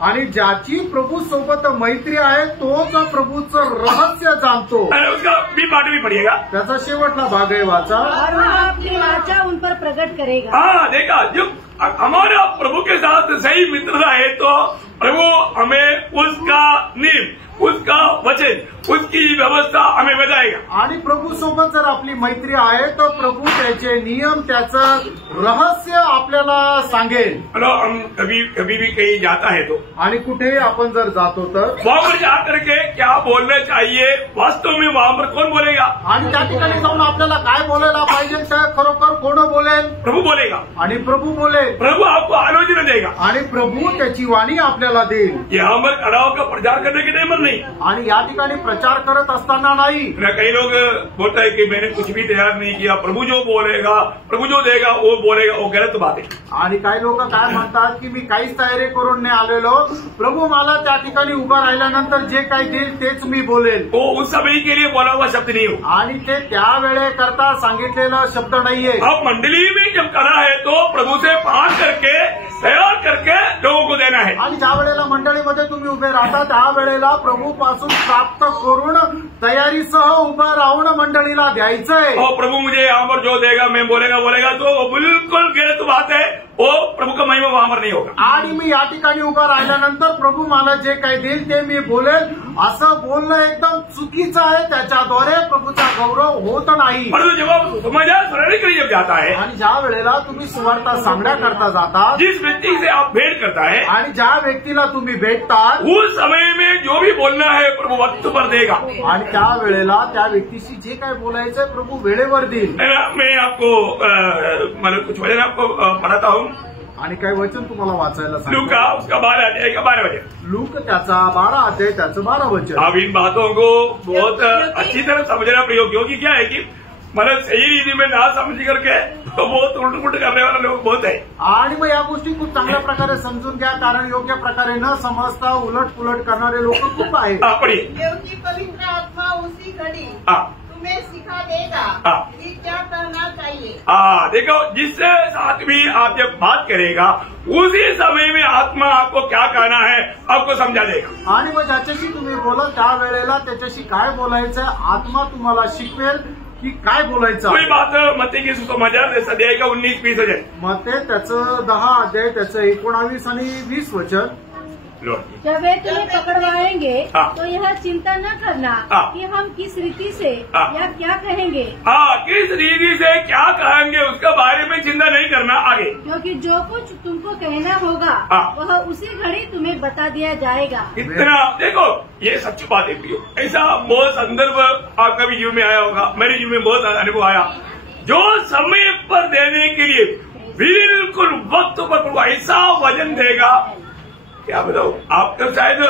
आणि ज्याची प्रभू सोबत मैत्री आहे तोच प्रभूचं रहस्य जाणतो। उसका भी पाठ भी पढ़िएगा, त्याचा शेवटला भाग आहे वाचा। और वह अपनी वाचा उन पर प्रकट करेगा। हाँ, देखा जो हमारा प्रभु के साथ सही मित्रता है तो प्रभु हमें उसका नियम, उसका वचन, उसकी व्यवस्था हमें बताएगा। आणि प्रभू सोबत जर आपली मैत्री आहे तर प्रभू त्याचे नियम, त्याचं रहस्य आपल्याला सांगेल। हेलो, हम कभी भी कहीं जाता है तो, आणि कुठेही आपण जर जातो तर वहां पर जाकर के क्या बोलना चाहिए, वास्तव में वहां पर कौन बोलेगा? आणि त्या ठिकाणी जाऊन आपल्याला काय बोलायला पाहिजे ते खरोखर कोण बोलेल? प्रभु बोलेगा, आणि प्रभू बोलेल। प्रभु आपको आलोचना देगा, आणि प्रभू त्याची वाणी आपल्याला देईल। यहाँ पर खड़ा होकर प्रचार करने के टाइम नहीं, आणि या ठिकाणी प्रचार करत असताना नाही। कई लोग बोलता है कि मैंने कुछ भी तैयार नहीं किया, प्रभू जो बोलेगा, प्रभू जो देगा वो बोलेगा, वो गलत बात है। आणि काही लोक काय म्हणतात की मी काहीच तयारी करून नाही आलेलो, प्रभू मला त्या ठिकाणी उभा राहिल्यानंतर जे काही देईल तेच मी बोलेल। वो उस समय के लिए बोला हुआ शब्द नहीं हो, आणि ते त्या वेळेकरता सांगितलेला शब्द नाहीये। अब मंडली में जब करा है तो प्रभू से बात करके तैयार करके लोगों को देना है। आणि ज्या वेळेला मंडळीमध्ये तुम्ही उभे राहता त्या वेळेला प्रभू पासून प्राप्त करून तयारीसह उभं राहून मंडळीला द्यायचंय। और प्रभू मुझे यहाँ पर जो देगा मैं बोलेगा तो वो बिल्कुल गलत बात है, वो प्रभु का महिमा वहां पर नहीं होगा। आणि मी या ठिकाणी उभा राहिल्यानंतर प्रभू मला जे काही देईल ते मी बोलेल असं बोलणं एकदम चुकीचं आहे, त्याच्याद्वारे प्रभूचा गौरव होत नाही। परंतु जब समाचार सुनाने के लिए जब जाता है, आणि ज्या वेळेला तुम्ही सुवार्ता सांगण्याकरता जाता, जिस व्यक्ति से आप भेंट करता है, आणि ज्या व्यक्तीला तुम्ही भेटतात उस समय में जो भी बोलना है प्रभु वक्त पर देगा। आणि त्या वेळेला त्या व्यक्तीशी जे काय बोलायचंय प्रभू वेळेवर देईल। मैं आपको मतलब कुछ वचन आपको पढ़ाता हूँ। आणि काही वचन तुम्हाला वाचायला सांगतो। लूका उसका 12 अध्याय का 12 वचन, लूक त्याचा 12 अध्याय त्याचं 12 वचन। अब इन बातों को बहुत अच्छी तरह समझना प्रयोग, क्योंकि क्या है कि मतलब सही रीति में ना समझ करके तो बहुत उलट पुलट करने वाले लोग बहुत है। आणि मग या गोष्टी खूप चांगल्या प्रकारे समजून घ्या, कारण योग्य प्रकारे न समजता उलट पुलट करणारे लोक खूप आहेत। पढ़िए, क्योंकि पवित्र आत्मा उसी घड़ी तुम्हें सिखा देगा कि क्या करना चाहिए। देखो, जिससे साथ भी आप जब बात करेगा उसी समय में आत्मा आपको क्या कहना है आपको समझा देगा। आणि मग ज्याच्याशी तुम्ही बोला त्या वेळेला त्याच्याशी काय बोलायचंय आत्मा तुम्हाला शिकवेल की काय बोलायचं। कोई बात मत्ती की सुसमाचार 10 अध्याय का 19-20 वचन, मग ते त्याचं 10 अध्याय त्याचं 19 आणि 20 वचन। जब वे तुम्हें पकड़वाएंगे तो यह चिंता न करना कि हम किस रीति से या क्या कहेंगे। किस रीति से क्या कहेंगे उसके बारे में चिंता नहीं करना आगे, क्योंकि जो कुछ तुमको कहना होगा वह उसी घड़ी तुम्हें बता दिया जाएगा। इतना देखो, ये सच्ची बात है प्रियो। ऐसा बहुत संदर्भ आपका भी जीवन में आया होगा, मेरे जीवन में बहुत अनुभव आया। जो समय पर देने के लिए बिल्कुल वक्त पर ऐसा वजन देगा, क्या बताओ आपका शायद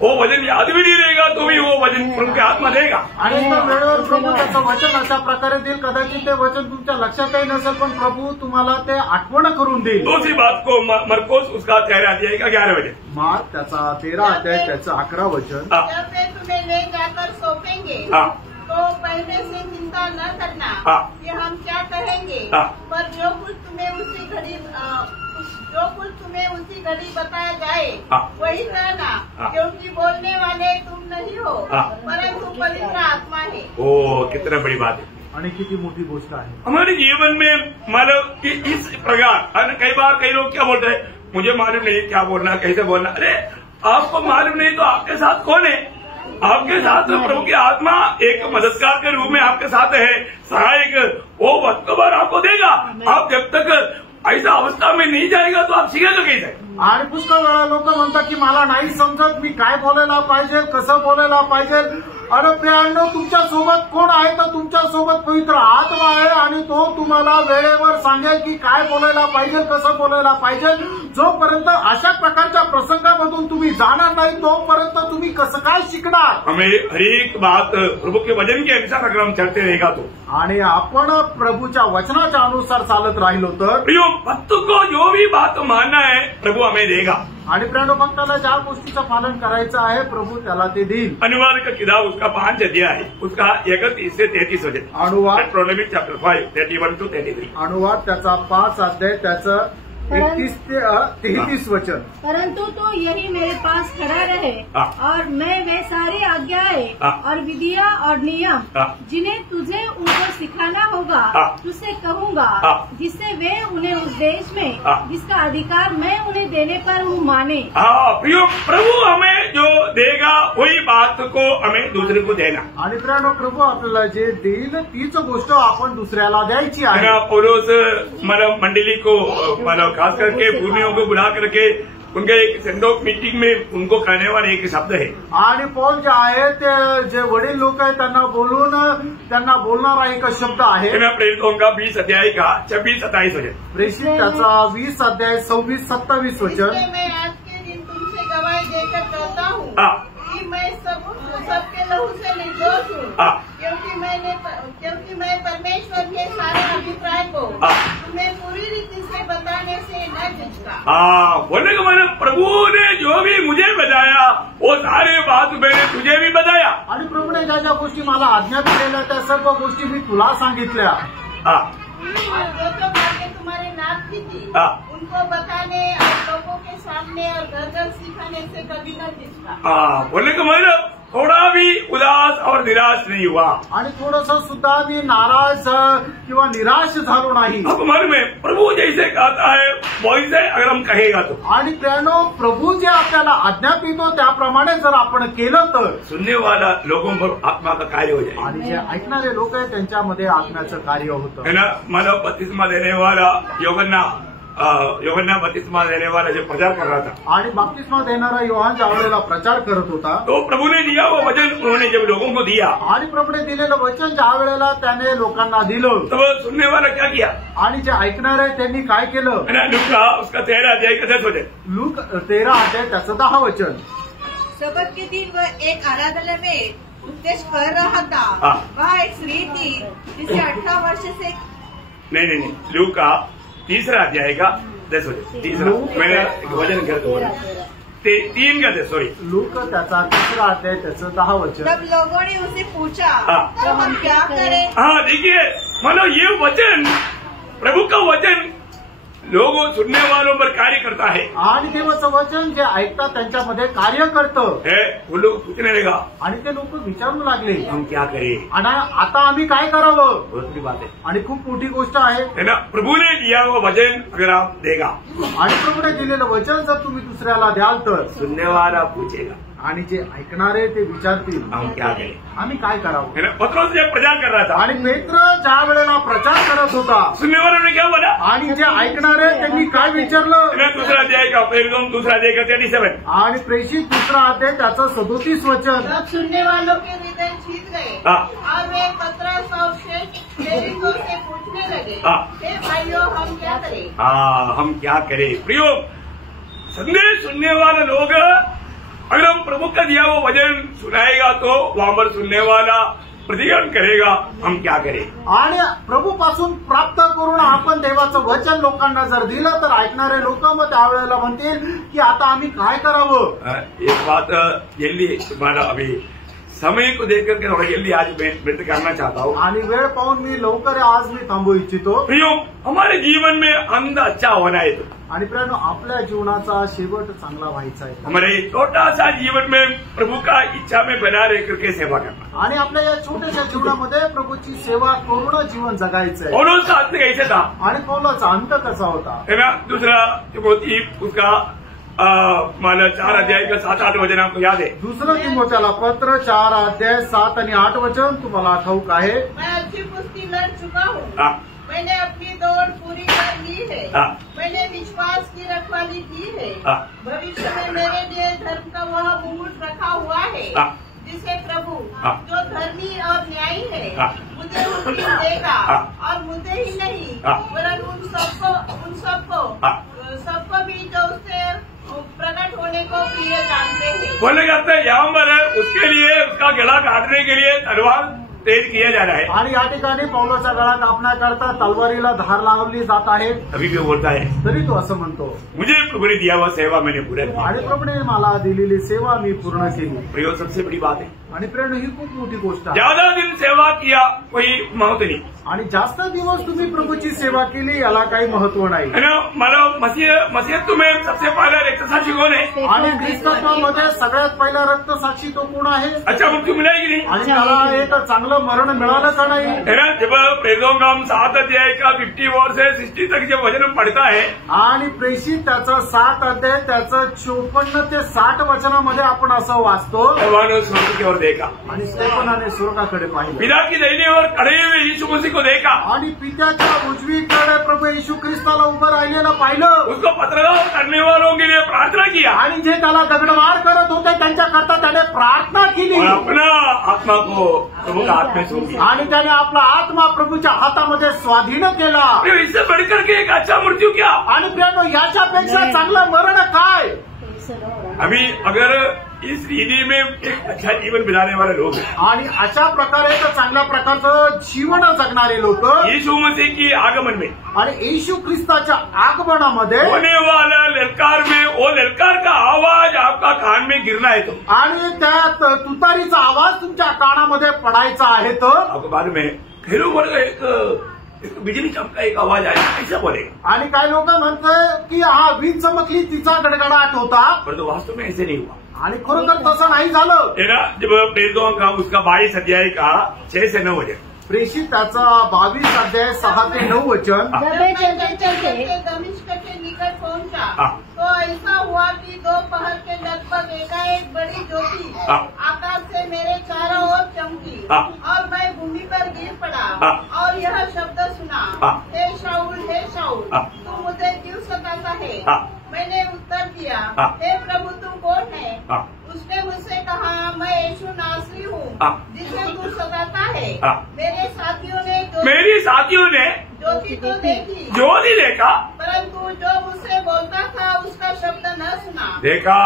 वो वजन याद भी नहीं रहेगा तो भी वो वजन प्रभू के आत्मा देगा। आणि वेळेवर प्रभू त्याचं वचन अशा प्रकारे देईल, कदाचित ते वचन तुमच्या लक्षातही नसेल पण प्रभू तुम्हाला ते आठवण करून देईल। दूसरी बात को मरकोस उसका 13 अध्याय का 11 वचन, मार्क त्याचा 13 अध्याय त्याचं 11 वचन। जब वे तुम्हें ले जाकर सौंपेंगे तो पहले से चिंता न करना कि हम क्या कहेंगे, पर जो कुछ तुम्हें उसी घड़ी बताया जाए वही कहना, क्योंकि बोलने वाले तुम नहीं हो परंतु पवित्र आत्मा है। ओ कितना बड़ी बात है आणि किती मोठी गोष्ट आहे हमारे जीवन में। मतलब इस प्रकार कई बार कई लोग क्या बोलते हैं, मुझे मालूम नहीं क्या बोलना, कैसे बोलना। अरे आपको मालूम नहीं तो आपके साथ कौन है? आपके साथ प्रभु की आत्मा एक मददगार के रूप में आपके साथ है, सहायक। वो वक्त भर आपको देगा। आप जब तक ऐसा अवस्था में नहीं जाएगा तो आप शिकायत कैसे? आणि पुष्कळ वेळा लोक म्हणतात की मला नाही समजत, मी काय बोलायला पाहिजे, कसं बोलायला पाहिजे। अरे प्रियांनो, तुमच्या सोबत कोण आहे तर तुमच्या सोबत पवित्र आत्मा आहे आणि तो तुम्हाला वेळेवर सांगेल की काय बोलायला पाहिजे, कसं बोलायला पाहिजे। जोपर्यंत अशा प्रकारच्या प्रसंगामधून तुम्ही जाणार नाही तोपर्यंत तुम्ही कसं काय शिकणार? हमें हर एक बात प्रभु के वचन के अनुसार अगर हम चलते रहेगा तो, आणि आपण प्रभूच्या वचनाच्या अनुसार चालत राहिलो तर प्रियो भक्त को जो भी बात मानना है प्रभु हमें देगा। आणि प्रियांनो, भक्ताला ज्या गोष्टीचं पालन करायचं आहे प्रभू त्याला ते देईल। अनुवाद का किताब उसका 5 अध्याय है, उसका 31 से 33 वचन। अनुवाद प्रोनोमिक चैप्टर 5 31 to 33। अनुवाद त्याचा 5 अध्याय त्याचं 31 ते 33 वचन। परंतु तो यही मेरे पास खड़ा रहे और मैं वे सारी आज्ञाएं और विधियां और नियम जिन्हें तुझे उनको सिखाना होगा तुझसे कहूंगा, जिससे वे उन्हें उस देश में जिसका अधिकार मैं उन्हें देने पर हूँ माने। प्रियो प्रभु हमें जो देगा वही बात को हमें दूसरे को देना। आणि प्रियांनो, प्रभू आपल्याला जे देईल तीच गोष्ट आपण दुसऱ्याला द्यायची आहे। पौलुस मतलब मंडली को मतलब खास करके भूमियों को बुला करके उनके एक सेंड ऑफ मीटिंग में उनको कहने वाले एक शब्द है। आणि पौल जे आहे ते जे वडील लोक आहेत त्यांना बोलणारा एक शब्द आहे। प्रेरितों का 20 अध्याय का 26-27 वचन। प्रेषित त्याचा 20 अध्याय 26-27 वचन। मैं आज के दिन तुमसे गवाही देकर कहता हूँ कि मैं सबके लहू से निर्दोष हूँ, क्योंकि मैं परमेश्वर के सारे अभिप्राय को तुम्हें पूरी रीति से बताने से न झिझका। बोलने का मतलब प्रभु ने जो भी मुझे बताया वो सारे बात मैंने तुझे भी बताया। आणि प्रभूने ज्या ज्या गोष्टी मला आज्ञा दिलेल्या त्या सर्व गोष्टी मी तुला सांगितल्या। जो बातें तुम्हारे नाथ की थी उनको बताने और लोगों के सामने और घर घर सिखाने से कभी न झिझका। बोलने का मतलब थोड़ा भी उदास और निराश नहीं हुआ आणि थोडंसं सुद्धा मी नाराज किंवा निराश झालो नाही। अब मन में प्रभु जैसे कहता है वैसे अगर हम कहेगा तो, आणि प्रियांनो, प्रभू जे आपल्याला आज्ञा देतो त्याप्रमाणे जर आपण केलं तर सुनने वाला लोगों पर आत्मा का कार्य हो जाए। आणि जे ऐकणारे लोक आहेत त्यांच्यामध्ये आत्म्याचं कार्य होतं है ना। मतलब बपतिस्मा देने वाला योहन्ना बपतिस्मा देने वाला जो प्रचार कर रहा था आणि बपतिस्मा देणारा योहान ज्या वेळेला प्रचार करत होता तो प्रभु ने दिया वो वचन, उन्होंने जब लोगों को दिया आणि प्रभूने दिलेलं वचन ज्या वेळेला त्याने लोकांना दिलं तो सुनने वाला क्या किया, आणि जे ऐकणार आहे त्यांनी काय केलं? लूका उसका 13 अध्याय का 10 वचन। लूक 13 अध्याय त्याचं 10 वचन। सबत के दिन वह एक आराधना में उपदेश कर रहा था। वह एक स्त्री थी जिसे 18 वर्ष से नहीं लूका 3 अध्याय का 10 वचन। 3 मैंने वचन कर दो 3 का 10 सॉरी। लूक त्याचा 3 अध्याय त्याचं 10 वचन। जब लोगों ने उसे पूछा तो हम क्या करें? देखिए मतलब ये वचन प्रभु का वचन लोगों सुनने वालों पर कार्य करता है आणि देवाचं वचन जे ऐकतात त्यांच्यामध्ये कार्य करतं है, वो लोग पूछने लगा आणि ते लोक विचारू लागले हम क्या करें। आणि आता आम्ही काय करावं। बहुत बड़ी बात है आणि खूप मोठी गोष्ट आहे है ना। प्रभु ने दिया हुआ वचन अगर आप देगा, आणि प्रभूने दिलेलं वचन जर तुम्ही दुसऱ्याला द्याल तर सुनने वाला पूछेगा आणि जे ऐकणारे ते विचारतील हम क्या करें। आम्ही काय करावं। है ना। पत्रोस जब प्रचार कर रहा था, आणि पेत्र ज्या वेळेला प्रचार करत होता सुनने वालों ने क्या बोला, आणि जे ऐकणारे त्यांनी काय विचारलं। है ना। दूसरा अध्याय का प्रेरितों दूसरा अध्याय का 37 आणि प्रेषित दुसरा अध्याय त्याचं 37 वचन। तब सुनने वालों के हृदय छीन गए हाँ। और वे पतरस और शेष प्रेरितों से पूछने लगे, हाँ। हे भाइयों हम क्या करें। हम क्या करें। प्रियो, संदेश सुनने वाले लोग अगर हम प्रभु का दिया वो वचन सुनाएगा तो वहां पर सुनने वाला प्रतिक्रिया करेगा हम क्या करें। आणि प्रभूपासून प्राप्त करून आपण देवाचं वचन लोकांना जर दिलं तर ऐकणारे लोक मग त्यावेळेला म्हणतील की आता आम्ही काय करावं। एक बात जल्दी तुम्हारा अभी समय को देख करके थोड़ा जल्दी आज मैं व्यक्त करना चाहता हूँ। आणि वेळ पाहून मी लवकर आज मी थांबू इच्छितो। प्रियो, हमारे जीवन में अंत अच्छा होना है तो आणि प्रियानो आपल्या जीवनाचा शेवट चांगला व्हायचा आहे। हमारे छोटा सा जीवन में प्रभु का इच्छा में बना रह करके सेवा करना। आणि आपल्या या छोट्याशा जीवनामध्ये प्रभूची सेवा करून जीवन जगायचं आहे। और उसका अंत कैसे था, आणि पौलाचा अंत कसा होता है ना। दूसरा तिमोथी उसका माना 4 अध्याय का 7-8 वचन आपको याद है। दुसरं तिमोथेला पत्र 4 अध्याय 7 आणि 8 वचन तुम्हाला ठाऊक आहे। मैं अच्छी कुश्ती लड़ चुका हूँ, हाँ। मैंने अपनी दौड़ पूरी कर ली है, हाँ। मैंने विश्वास की रखवाली की है, हाँ। भविष्य में मेरे लिए धर्म का वह मुकुट रखा हुआ है, हाँ। जिसे प्रभु हाँ। जो धर्मी और न्यायी है हाँ। मुझे उकील देगा। हाँ। और मुझे ही नहीं हाँ। वरन उन सबको भी जो उससे प्रकट होने को प्रिय जानते हैं। बोलने करते हैं यहाँ पर उसके लिए उसका गला काटने के लिए तलवार तेज किया जा रहा है। आणि या ठिकाणी पौलाचा गळा कापण्याकरता तलवारीला धार लावली जात आहे। अभी भी बोलता है तरी तो असं म्हणतो मुझे प्रभु ने दिया हुआ सेवा मैंने पूरा किया। आणि प्रभूने मला दिलेली सेवा मी पूर्ण केली। प्रियो, सबसे बड़ी बात है आणि प्रेरणा ही खूप मोठी गोष्ट आहे। ज्यादा दिन सेवा किया कोई महत्व नहीं, आणि जास्त दिवस तुम्ही प्रभूची सेवा केली याला काही महत्व नाही। है ना। मतलब मसीहत तुम्हें सबसे पहला रक्तसाक्षी कौन है। आणि ख्रिस्तत्वामध्ये सगळ्यात पहिला रक्तसाक्षी तो कोण आहे। अच्छा मृत्यू मिलेगी नहीं, आणि त्याला एक चांगलं मरण मिळालं का नाही। है ना। जब प्रेरितों का हम 7 अध्याय का 54 से 60 तक जब वचन पढ़ता है, आणि प्रेषित त्याचं 7 अध्याय त्याचं 54 ते 60 वचनामध्ये आपण असं वाचतो। भगवान उस स्वर्ग की ओर देखा आणि स्टेफनाने स्वर्गाकडे पाहिलं, पिता की दाहिनी ओर खड़े हुए यीशु मसीह को देखा, आणि पित्याच्या उजवीकडे प्रभू येशू ख्रिस्ताला उभं राहिलेलं पाहिलं, उसको पत्रगाव करने वालों के लिए प्रार्थना किया आणि जे त्याला दगडमार करत होते त्यांच्याकरता त्याने प्रार्थना केली, और अपना आत्मा को प्रभु का हाथ में सौंप दिया। आणि त्याने आपला आत्मा प्रभूच्या हातामध्ये स्वाधीन केला। इससे बढ़कर के एक अच्छा मृत्यू क्या। आणि प्रियानो याच्यापेक्षा चांगलं मरण काय। अभी अगर इस रीति में एक अच्छा जीवन बिताने वाले लोग हैं, आणि अशा प्रकारे तर चांगल्या प्रकारचं जीवन जगणारे लोक यीशु मसीह की आगमन में आणि येशू ख्रिस्ताच्या आगमनामध्ये होने वाला ललकार में वो ललकार का आवाज आपका कान में गिरना है तो आणि त्या तुतारीचा आवाज तुमच्या कानामध्ये पडायचा आहे तर आपको मालूम है खेलू वर्ग एक बिजली चमका एक आवाज आया ऐसा बोलेगा। आणि काही लोक म्हणतात की हा वीज चमकली तिचा गडगडाट होता, परंतु वास्तव में ऐसे नहीं हुआ। आणि खरोखर तसं नाही झालं। है ना। जब प्रेरितों का उसका 22 अध्याय का 6 से 9 वचन, प्रेषित त्याचा 22 अध्याय 6 ते 9 वचन। डबे चलते चलते दमिश्क के निकट पहुंचा हाँ। तो ऐसा हुआ कि दोपहर के लगभग एकाएक बड़ी ज्योति हाँ। आकाश से मेरे चारों ओर चमकी हाँ। और मैं भूमि पर गिर पड़ा हाँ। और यह शब्द सुना, हाँ। हे शाऊल हाँ। तू मुझे क्यों सताता है। हाँ। मैंने उत्तर दिया, हाँ। हे प्रभु तुम कौन है। हाँ। उसने मुझसे कहा, मैं यीशु नासरी हूँ हाँ। जिसे तू सताता है। हाँ। मेरे साथियों ने ज्योति तो देखी जो नहीं देखा, परंतु जो मुझसे बोलता था उसका शब्द न सुना। देखा।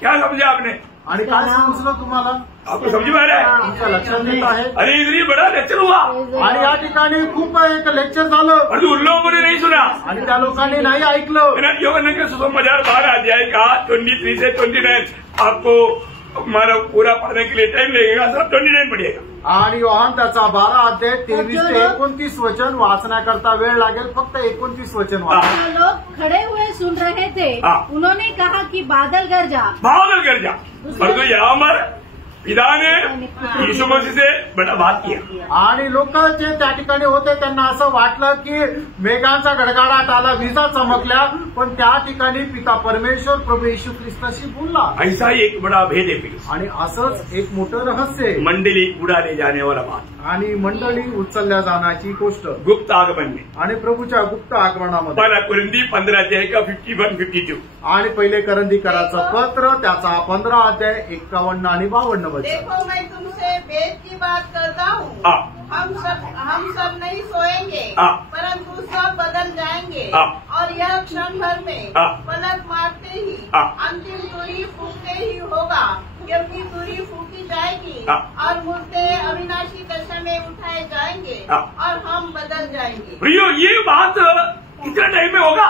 क्या समझा आपने। आणि काय समजलं तुम्हाला। आपको समझ में आ रहा है। तुमच्या लक्षात येत आहे। अरे इतनी बड़ा लेक्चर हुआ आणि या ठिकाणी खूप एक लेक्चर झालं, और उन लोगों ने नहीं सुना। आणि त्या लोकांनी नाही ऐकलं। यूहन्ना के सुसमाचार 12 अध्याय का 23 से 29 आपको हमारा पूरा पढ़ने के लिए टाइम लगेगा, सिर्फ 29 पढ़िएगा। आणि योहान त्याचा 12 अध्याय 23 ते 29 वचन वाचण्याकरता वेळ लागेल, फक्त 29 वचन वाचा। जो लोग खड़े हुए सुन रहे थे उन्होंने कहा कि बादल गरजा, बादल गरजा। और तो यहाँ पर पिता ने यीशु मसीह से बड़ा बात किया आणि लोक जे त्या ठिकाणी होते त्यांना असं वाटलं की मेघांचा गडगडाट आला, विजा चमकल्या, पण त्या ठिकाणी पिता परमेश्वर प्रभू येशू ख्रिस्ताशी बोलला। ऐसा ही एक बड़ा भेद है फिर, आणि असंच एक मोठं रहस्य आहे मंडली उड़ाने जाने वाला बात, आणि मंडळी उचलल्या जाण्याची गोष्ट गुप्त आगमन में। आणि प्रभूच्या गुप्त आगमनामध्ये पहला कुरिन्दी 15 अध्याय का 51-52 आणि पहिले करंदीकराचं पत्र त्याचा 15 अध्याय 51 आणि 52 वचन। देखो मैं तुमसे भेद की बात करता हूँ, हम सब नहीं सोएंगे, परंतु सब बदल जाएंगे, और यह क्षण भर में पलक मारते ही अंतिम तुरी फूकते ही होगा, क्योंकि तुरी फूकी जाएगी और मुर्दे अविनाशी दशा में उठाए जाएंगे और हम बदल जाएंगे। प्रियो, ये बात कितना टाइम में होगा?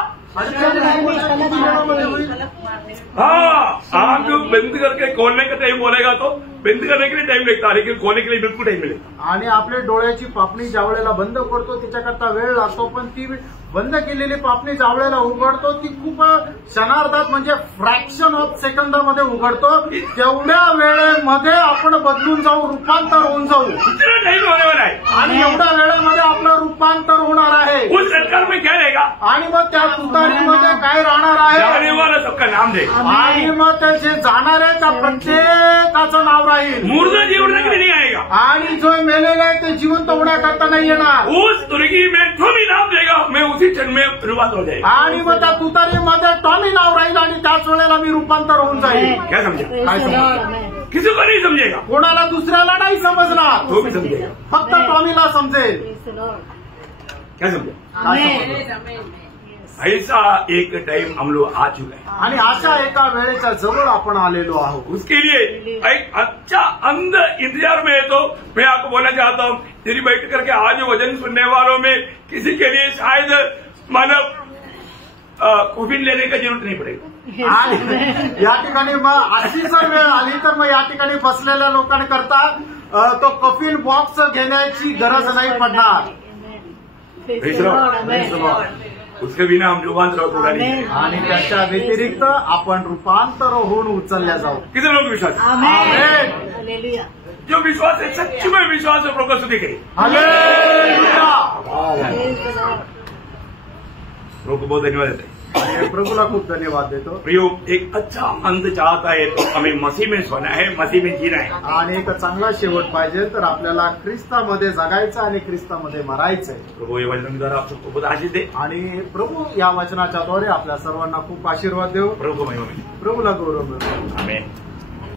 हाँ, आग बंद करके खोलने का टाइम बोलेगा तो बंद करने के लिए टाइम लगता है, लेकिन खोलने के लिए बिल्कुल टाइम मिलेगा। आणि आपल्या डोळ्याची पापणी ज्या वेळेला बंद करतो त्याच्याकरता वेळ लागतो, पण ती बंद केलेली पापणी ज्या वेळेला उघडतो ती खूप क्षणार्धात म्हणजे फ्रॅक्शन ऑफ सेकंदामध्ये उघडतो, तेवढ्या वेळेमध्ये आपण बदलून जाऊ, रूपांतर होऊन जाऊ। इतना टाइम होने वाला है आणि एवढ्या वेळेमध्ये आपलं रूपांतर होणार आहे। उस सरकार में क्या रहेगा? आणि मग त्या तुतारीमध्ये काय राहणार जाने आहे? वाला सबका नाम दे, आणि मग ते जे जाणार आहे त्या प्रत्येकाचं नाव राहील। मुर्दा जीवन के लिए नहीं आएगा, आणि जो मेलेले आहे ते जिवंत होण्याकरता नाही येणार। उस तुर्की में जो भी नाम देगा मैं उसी क्षण में शुरुआत हो जाएगी। आणि मग त्या तुतारीमध्ये टॉमी नाव राहील आणि त्याच वेळेला मी रूपांतर होऊन जाईल। क्या समझा? काय समजलं? किसी को नहीं समझेगा, कोणाला दुसऱ्याला नाही समजणार, तो भी समझेगा। फक्त टॉमीला समजेल। क्या समझा? ऐसा एक टाइम हम लोग आ चुका है, आणि अशा एका वेळेच्या जवळ आपण आलेलो आहोत। उसके लिए एक अच्छा अंदर इंतजार में है। तो मैं आपको बोलना चाहता हूँ, तेरी बैठ करके आज वजन सुनने वालों में किसी के लिए शायद मानव कोविड लेने का जरूरत नहीं पड़ेगा। आणि या ठिकाणी मग अशी जर वेळ आली तर मग या ठिकाणी बसलेल्या लोकांकरता तो कफील बॉक्स घेण्याची गरज नाही पडणार। उसके बिना हम रूपांतर होगा नहीं। आणि त्याच्या व्यतिरिक्त आपण रूपांतर होऊन उचलल्या जाऊ। कितने लोग विश्वास? हालेलुया। जो विश्वास है, सच में विश्वास है, प्रभु स्तुति करें। हालेलुया। प्रभु को बहुत धन्यवाद देते हैं। आणि प्रभूला खूप धन्यवाद देतो। प्रियो, एक अच्छा अंत चाहता है तो हमें मसीह में सोना है, मसीह में जीना है। आणि एक चांगला शेवट पाहिजे तर आपल्याला ख्रिस्तामध्ये जगायचं आणि ख्रिस्तामध्ये मरायचंय। प्रभु ये वचन द्वारा आप सबको बहुत आशीष दे। आणि प्रभू या वचनाच्या द्वारे आपल्या सर्वांना खूप आशीर्वाद देऊ। प्रभु को महिमा मिले। प्रभूला गौरव मिळो। आमेन।